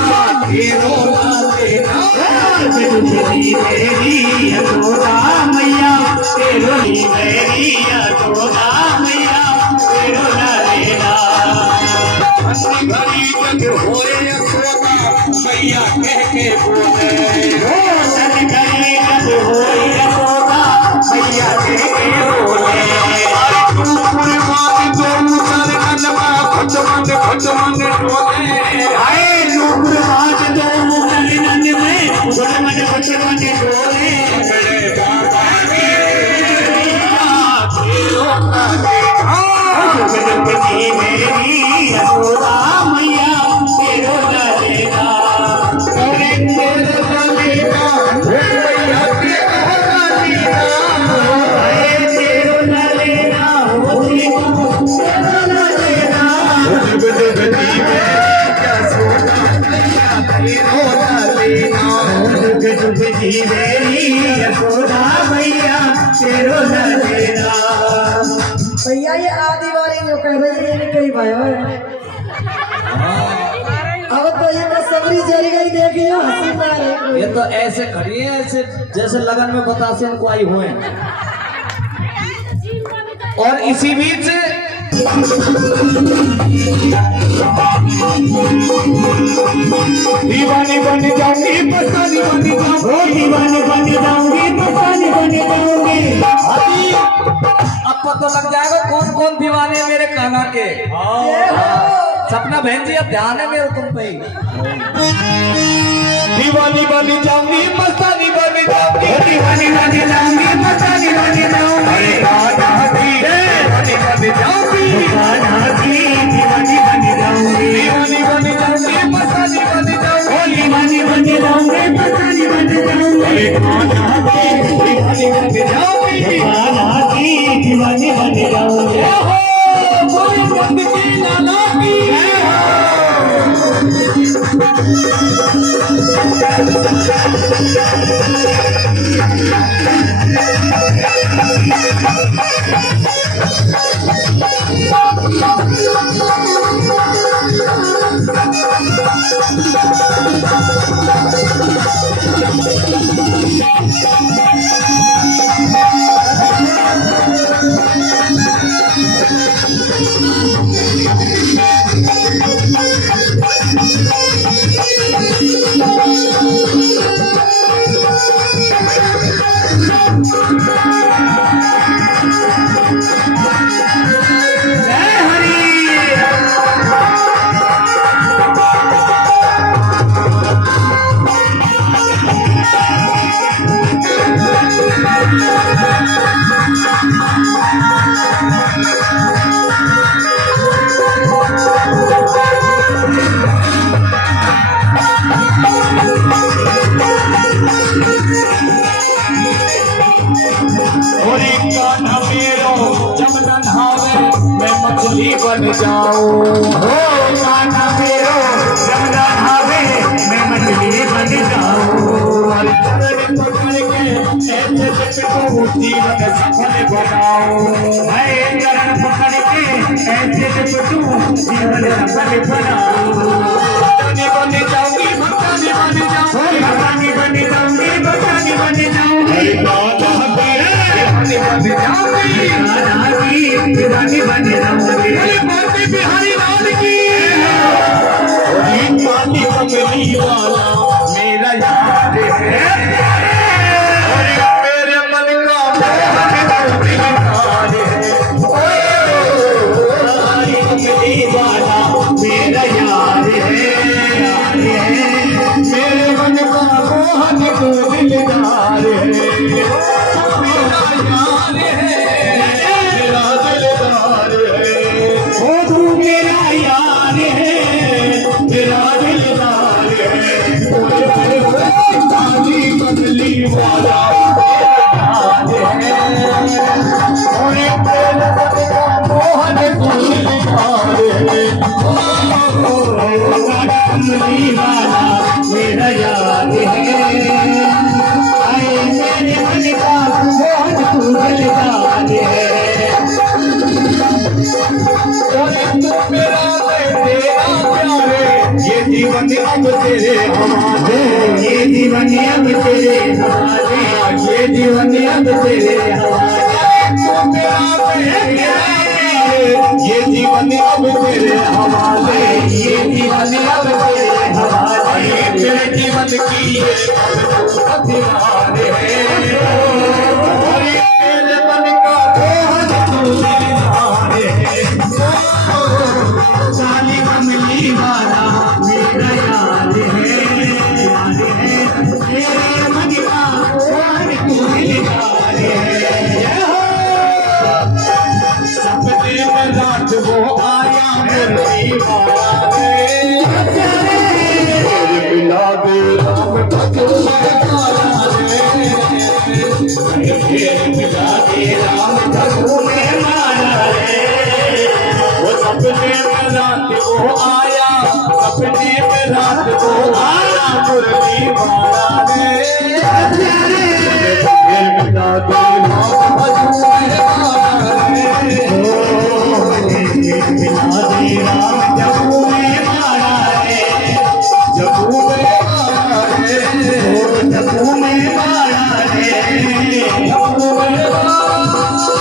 तेरो लालेना तेरी मेरी यशोदा मैया तेरो मेरी यशोदा मैया तेरो लालेना हंसी भरी जग होए यशोदा मैया कह के बोले हंसी भरी जग होए यशोदा मैया कह के बोले पूरे मां तो उतर कनमा खटमन डोले आए नूपुर मां तो उतर नन में उतर मन खटमन डोले बड़े बाबा के तेरो लालेना मेरी यशोदा मैया तेरो लालेना तेरो लालेना भैया तेरो लालेना तेरो लालेना हो तेरो लालेना जुग जुग दी यशोदा मैया तेरो लालेना जुग जुग दी मेरी यशोदा मैया तेरो लालेना भैया ये आदि वाली जो कह रही है कई भाई अब तो ये मैं सबरी जरी गई देखियो हंसी मारे ये तो ऐसे खड़ी है ऐसे जैसे लगन में बतासे इनको आई हुए और इसी बीच दीवानी बन जाऊंगी मस्तानी बन जाऊंगी दीवानी बन जाऊंगी मस्तानी बन जाऊंगी अब पता लग जाएगा कौन कौन दीवाने मेरे कान्हा के। सपना बहन जी अब ध्यान है मेरे तुम पे ही। दीवानी बन जाऊंगी मस्तानी बन जाऊंगी दीवानी बन जाऊंगी मस्तानी बन जाऊंगी कान्हा की दीवानी बन जाऊंगी कान्हा की दीवानी बन जाऊंगी दीवानी बन जाऊंगी मस्तानी बन जाऊंगी दीवानी बन जाऊंगी मस्तानी बन जाऊंगी कान्हा की दीवानी बन जाऊंगी कान्हा की दीवानी बन जाऊंगी ओहो बोली बंद की लाला की मछली बन जाऊं हो कान्हा मेरो जमुना नहावे मैं मछली बन जाऊं चरण पकड़ के ऐसे पिटू जीवन सफल बनाऊं मैं चरण पकड़ के ऐसे पिटू जीवन सफल बनाऊं बन जाऊंगी भक्तानी बन जाऊंगी भक्तानी बन जाऊंगी भक्तानी बन जाऊंगी दीवानी बन जाऊंगी मोती बिहारी लाल की पानी कमली वाला मेरा यार है मेरे मन का दिलदार है कमली वाला मेरा यार है मेरे मन का मोहन को दिलदार है मेरा याद है आए मेरे मन का मोहन तू दिलदार है मेरा तेरा प्यार ये जीवन अब तेरे हवाले ये जीवन अब तेरे हवाले ये जीवन अब तेरे हवाले ये जीवन अब तेरे हवाले ये जीवन अब तेरे हवाले तेरे जीवन की दीवार है तेरे मन का मोहन तू दिलदार है काली कमली वाला मेरा याद है तेरे मन का मोहन तू दिलदार है सपने में रात वो आया मुरली वाला मिला दे राम मिला दे राम ठकुरे माला रे वो सपने में रात वो आया सपने में रात वो आया मुरली वाला रे मिला दे राम ठकुरे माला रे मिला दे राम ठकुरे माला रे जबू में माला रे जबू में माला रे जबू में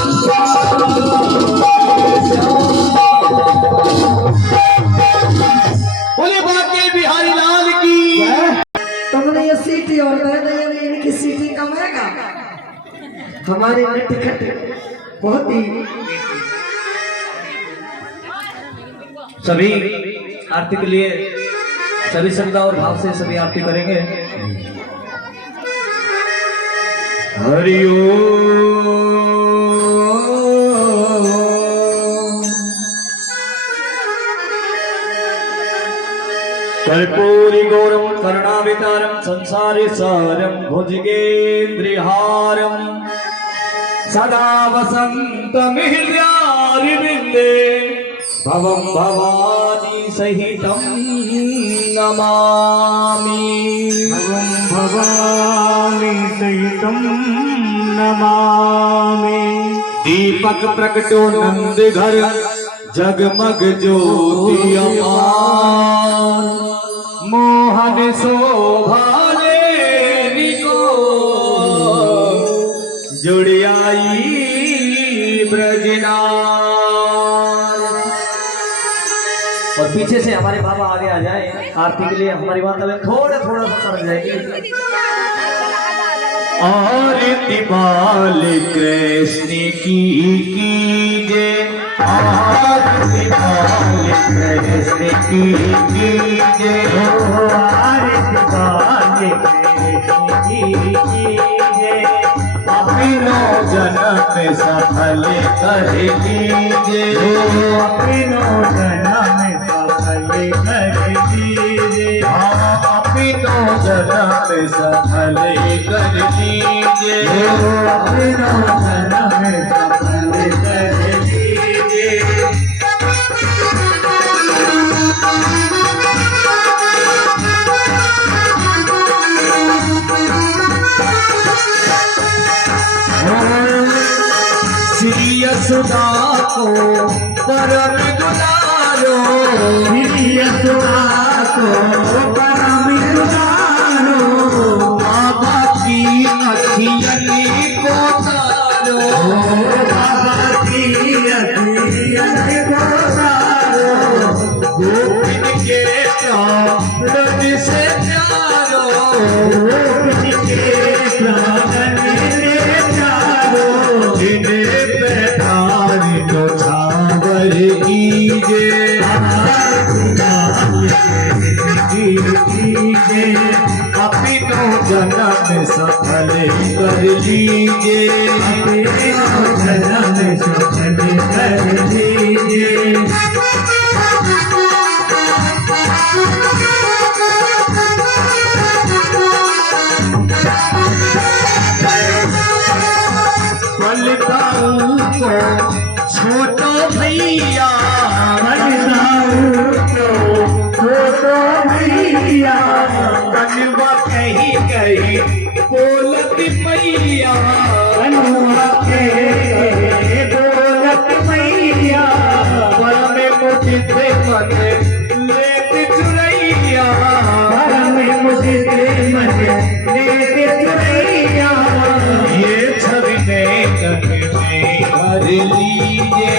बोले बाके बिहारी लाल की हमारे नटखट बहुत ही सभी आरती के लिए सभी श्रद्धा और भाव से सभी आरती करेंगे। कर्पूरी गौरम करुणावतारम संसारे सारम भुजगेन्द्रिहारम सदा वसन्तमिहृद्यारिविन्दे भवं भवानी सहितं नमामि। भवं भवानी सहितं नमामि। दीपक प्रकटो नंद घर जगमग ज्योति अपार मोहन शोभा निको जुड़ियाई ब्रजनार। और पीछे से हमारे बाबा आगे आ जाए आरती के लिए। हमारी बात अब थोड़ा थोड़ा सा सरक जाएगी। आरती बाल कृष्ण की कीजे आरती बाल कृष्ण की कीजे आरती बाल कृष्ण की कीजे अपनों जन्म सफल कर लीजे अपनों जन्म सफल कर लीजे अपनों जन्म सफल कर लीजे अपनों जन्म सफल कर लीजे। श्री यशोदा को परम दुलारो श्री यशोदा को परम दुलारो बाबा की अखियन को तारो बाबा की अखियन को तारो गोपिन के प्राण से प्यारो गोपिन के प्राण से प्यारो जिन्हें बैठारी तो छावर कीजे अपनों जन्म सफल कर लीजे अपनों जन्म सफल कर लीजे। बलिदाऊ को छोटो भैया बलिदाऊ को छोटो भैया कनवा कहीं कहीं बोलत मैया कनवा कहीं बोलत मैया बल में मुझे मन लेत चुरैया बल में मुझे मन लेत चुरैया ये छवि कर लीजे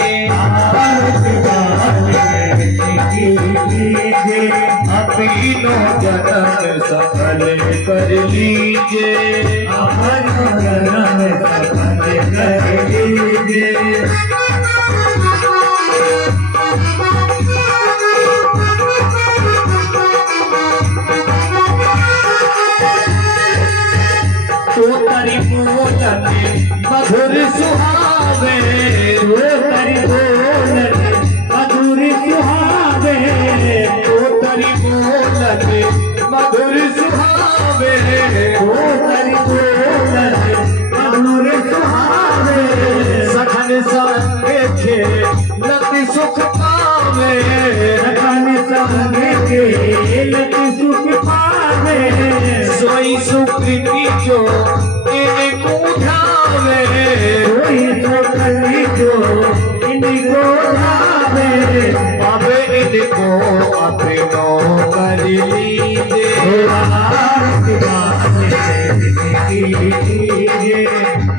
अपनों जन्म सफल कर लीजे अपनों जन्म सफल कर लीजे। तो तरी बोलन मधुर सुहावे तो तरी बोलन मधुर सुहावे तो तरी बोलन मधुर सुहावे तो तरी बोलन मधुर सुहावे सखन संगे खेलत सुख पावे सखन संगे खेलत सुख पावे सोई सुकृति जो इनको उठावे सोई सुकृति जो इनको उठावे पावे इनको अपनों कर लीजे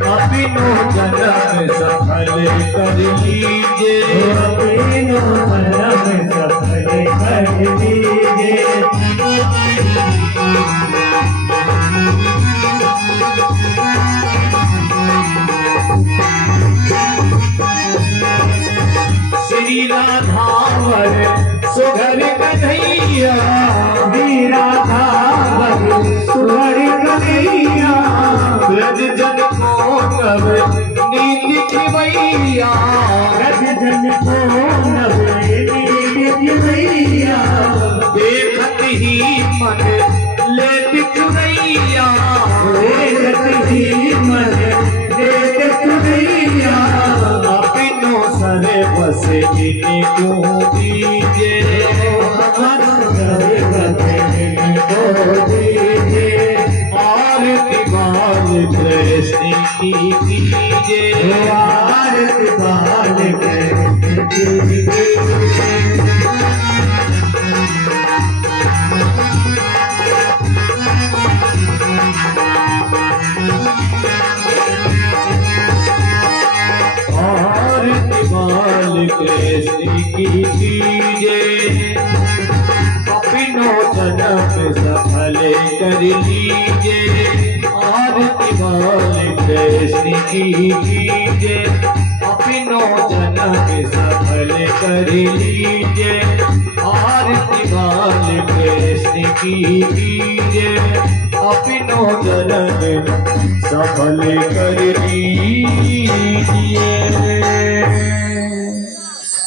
अपनों जन्म सफल कर लीजे अपनों जन्म सफल कर लीजे। मैया हीरा धावन सुहर कन्हैया ब्रज जन को नव नीति की मैया ब्रज जन को नव नीति की मैया देखत ही मन लेत चुनैया देखत ही मन लेत चुनैया अपनो सरे बसे इनको दीजे सरे बसे इनको दीजे आरती बाल कृष्ण की कीजे आरती बाल कृष्ण की कीजे कृष्ण की कीजे अपनो जन्म सफल कर लीजे आरती बाल कृष्ण की कीजे अपनो जन्म सफल कर लीजे आरती बाल कृष्ण की कीजे अपनो जन्म सफल कर लीजिए।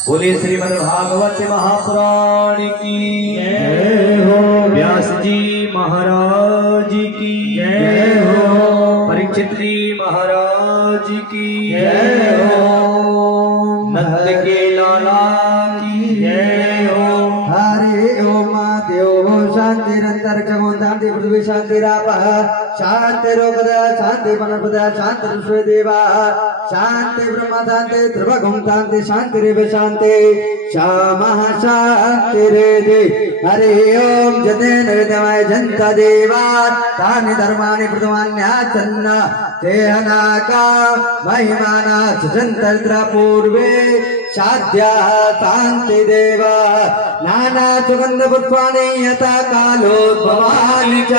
बोले श्रीमद् भागवत महापुराण की जय हो। व्यास जी महाराज की जय हो। परीक्षित जी महाराज की जय हो। नंद के लाला की जय हो। हरे ओम देव शांतिरंतरिक्षं शांति पृथ्वी शांतिरापः शांतिरोपद शांति वनपद शांति ऋषिदेवा शांति ब्रह्म शांति त्रिभुवं शांति शांतिरेव शांति श्यामः शांतिरेधि। हरे ओम जतेन विद्यमाय जन्त देवा तानि धर्माणि प्रथमान्याचन्न तेहनाका महिमाना सजन्तत्र पूर्वे साध्या शांति देवा नाना सुगंध पुष्पाणि यथा कालोद्भवानि च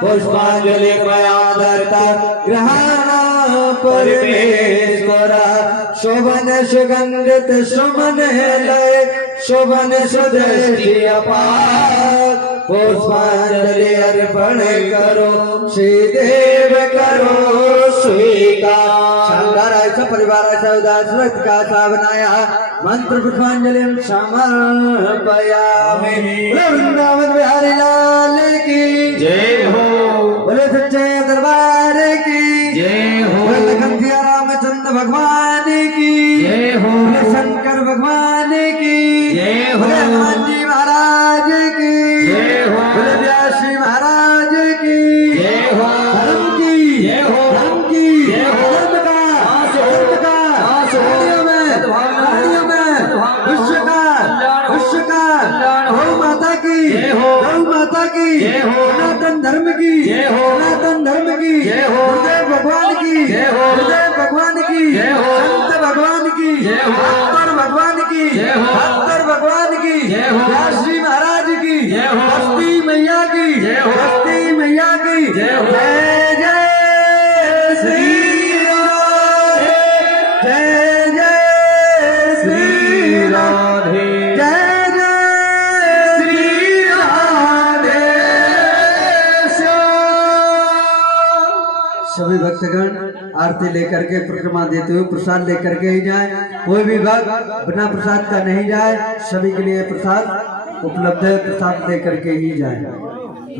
पुष्पांजलि मया दत्ता ग्रहाणा परमेश्वर शोभन सुगंधित सुमन लय शोभन सुदृष्टि अपार पुष्पांजलि अर्पण करो श्रीदेव करो स्वीकार। शानदार ऐसा परिवार ऐसा उदास व्यक्ति का सा बनाया मंत्र पुष्पांजलि समर्पयामि। वृंदावन बिहारी लाल की जय हो। बोले सच्चे दरबार की जय हो। बोले कंथिया रामचंद्र भगवान की जय हो। बोले शंकर भगवान की जय हो। बोले हनुमान जी महाराज की जय हो। बोले व्यास जी महाराज की जय हो। धर्म की जय हो। धर्म की जय हो। धर्म का गाड़ियों में विश्व का गौ माता की जय हो। गौ माता की जय हो। सनातन धर्म की जय हो। सनातन धर्म की जय हो। गुरुदेव भगवान की जय हो। गुरुदेव भगवान की जय हो। संत भगवान की जय हो। भक्तर भगवान की जय हो। भक्तर भगवान की जय हो। व्यास जी महाराज की जय हो। बस्ती मैया की जय हो। बस्ती मैया की जय हो। जय जय श्री राम जय जय श्री राम जय जय श्री राधे श्याम। सभी भक्तगण आरती लेकर के परिक्रमा देते हुए प्रसाद लेकर के ही जाए। कोई भी भक्त बिना प्रसाद का नहीं जाए। सभी के लिए प्रसाद उपलब्ध है, प्रसाद लेकर के ही जाए।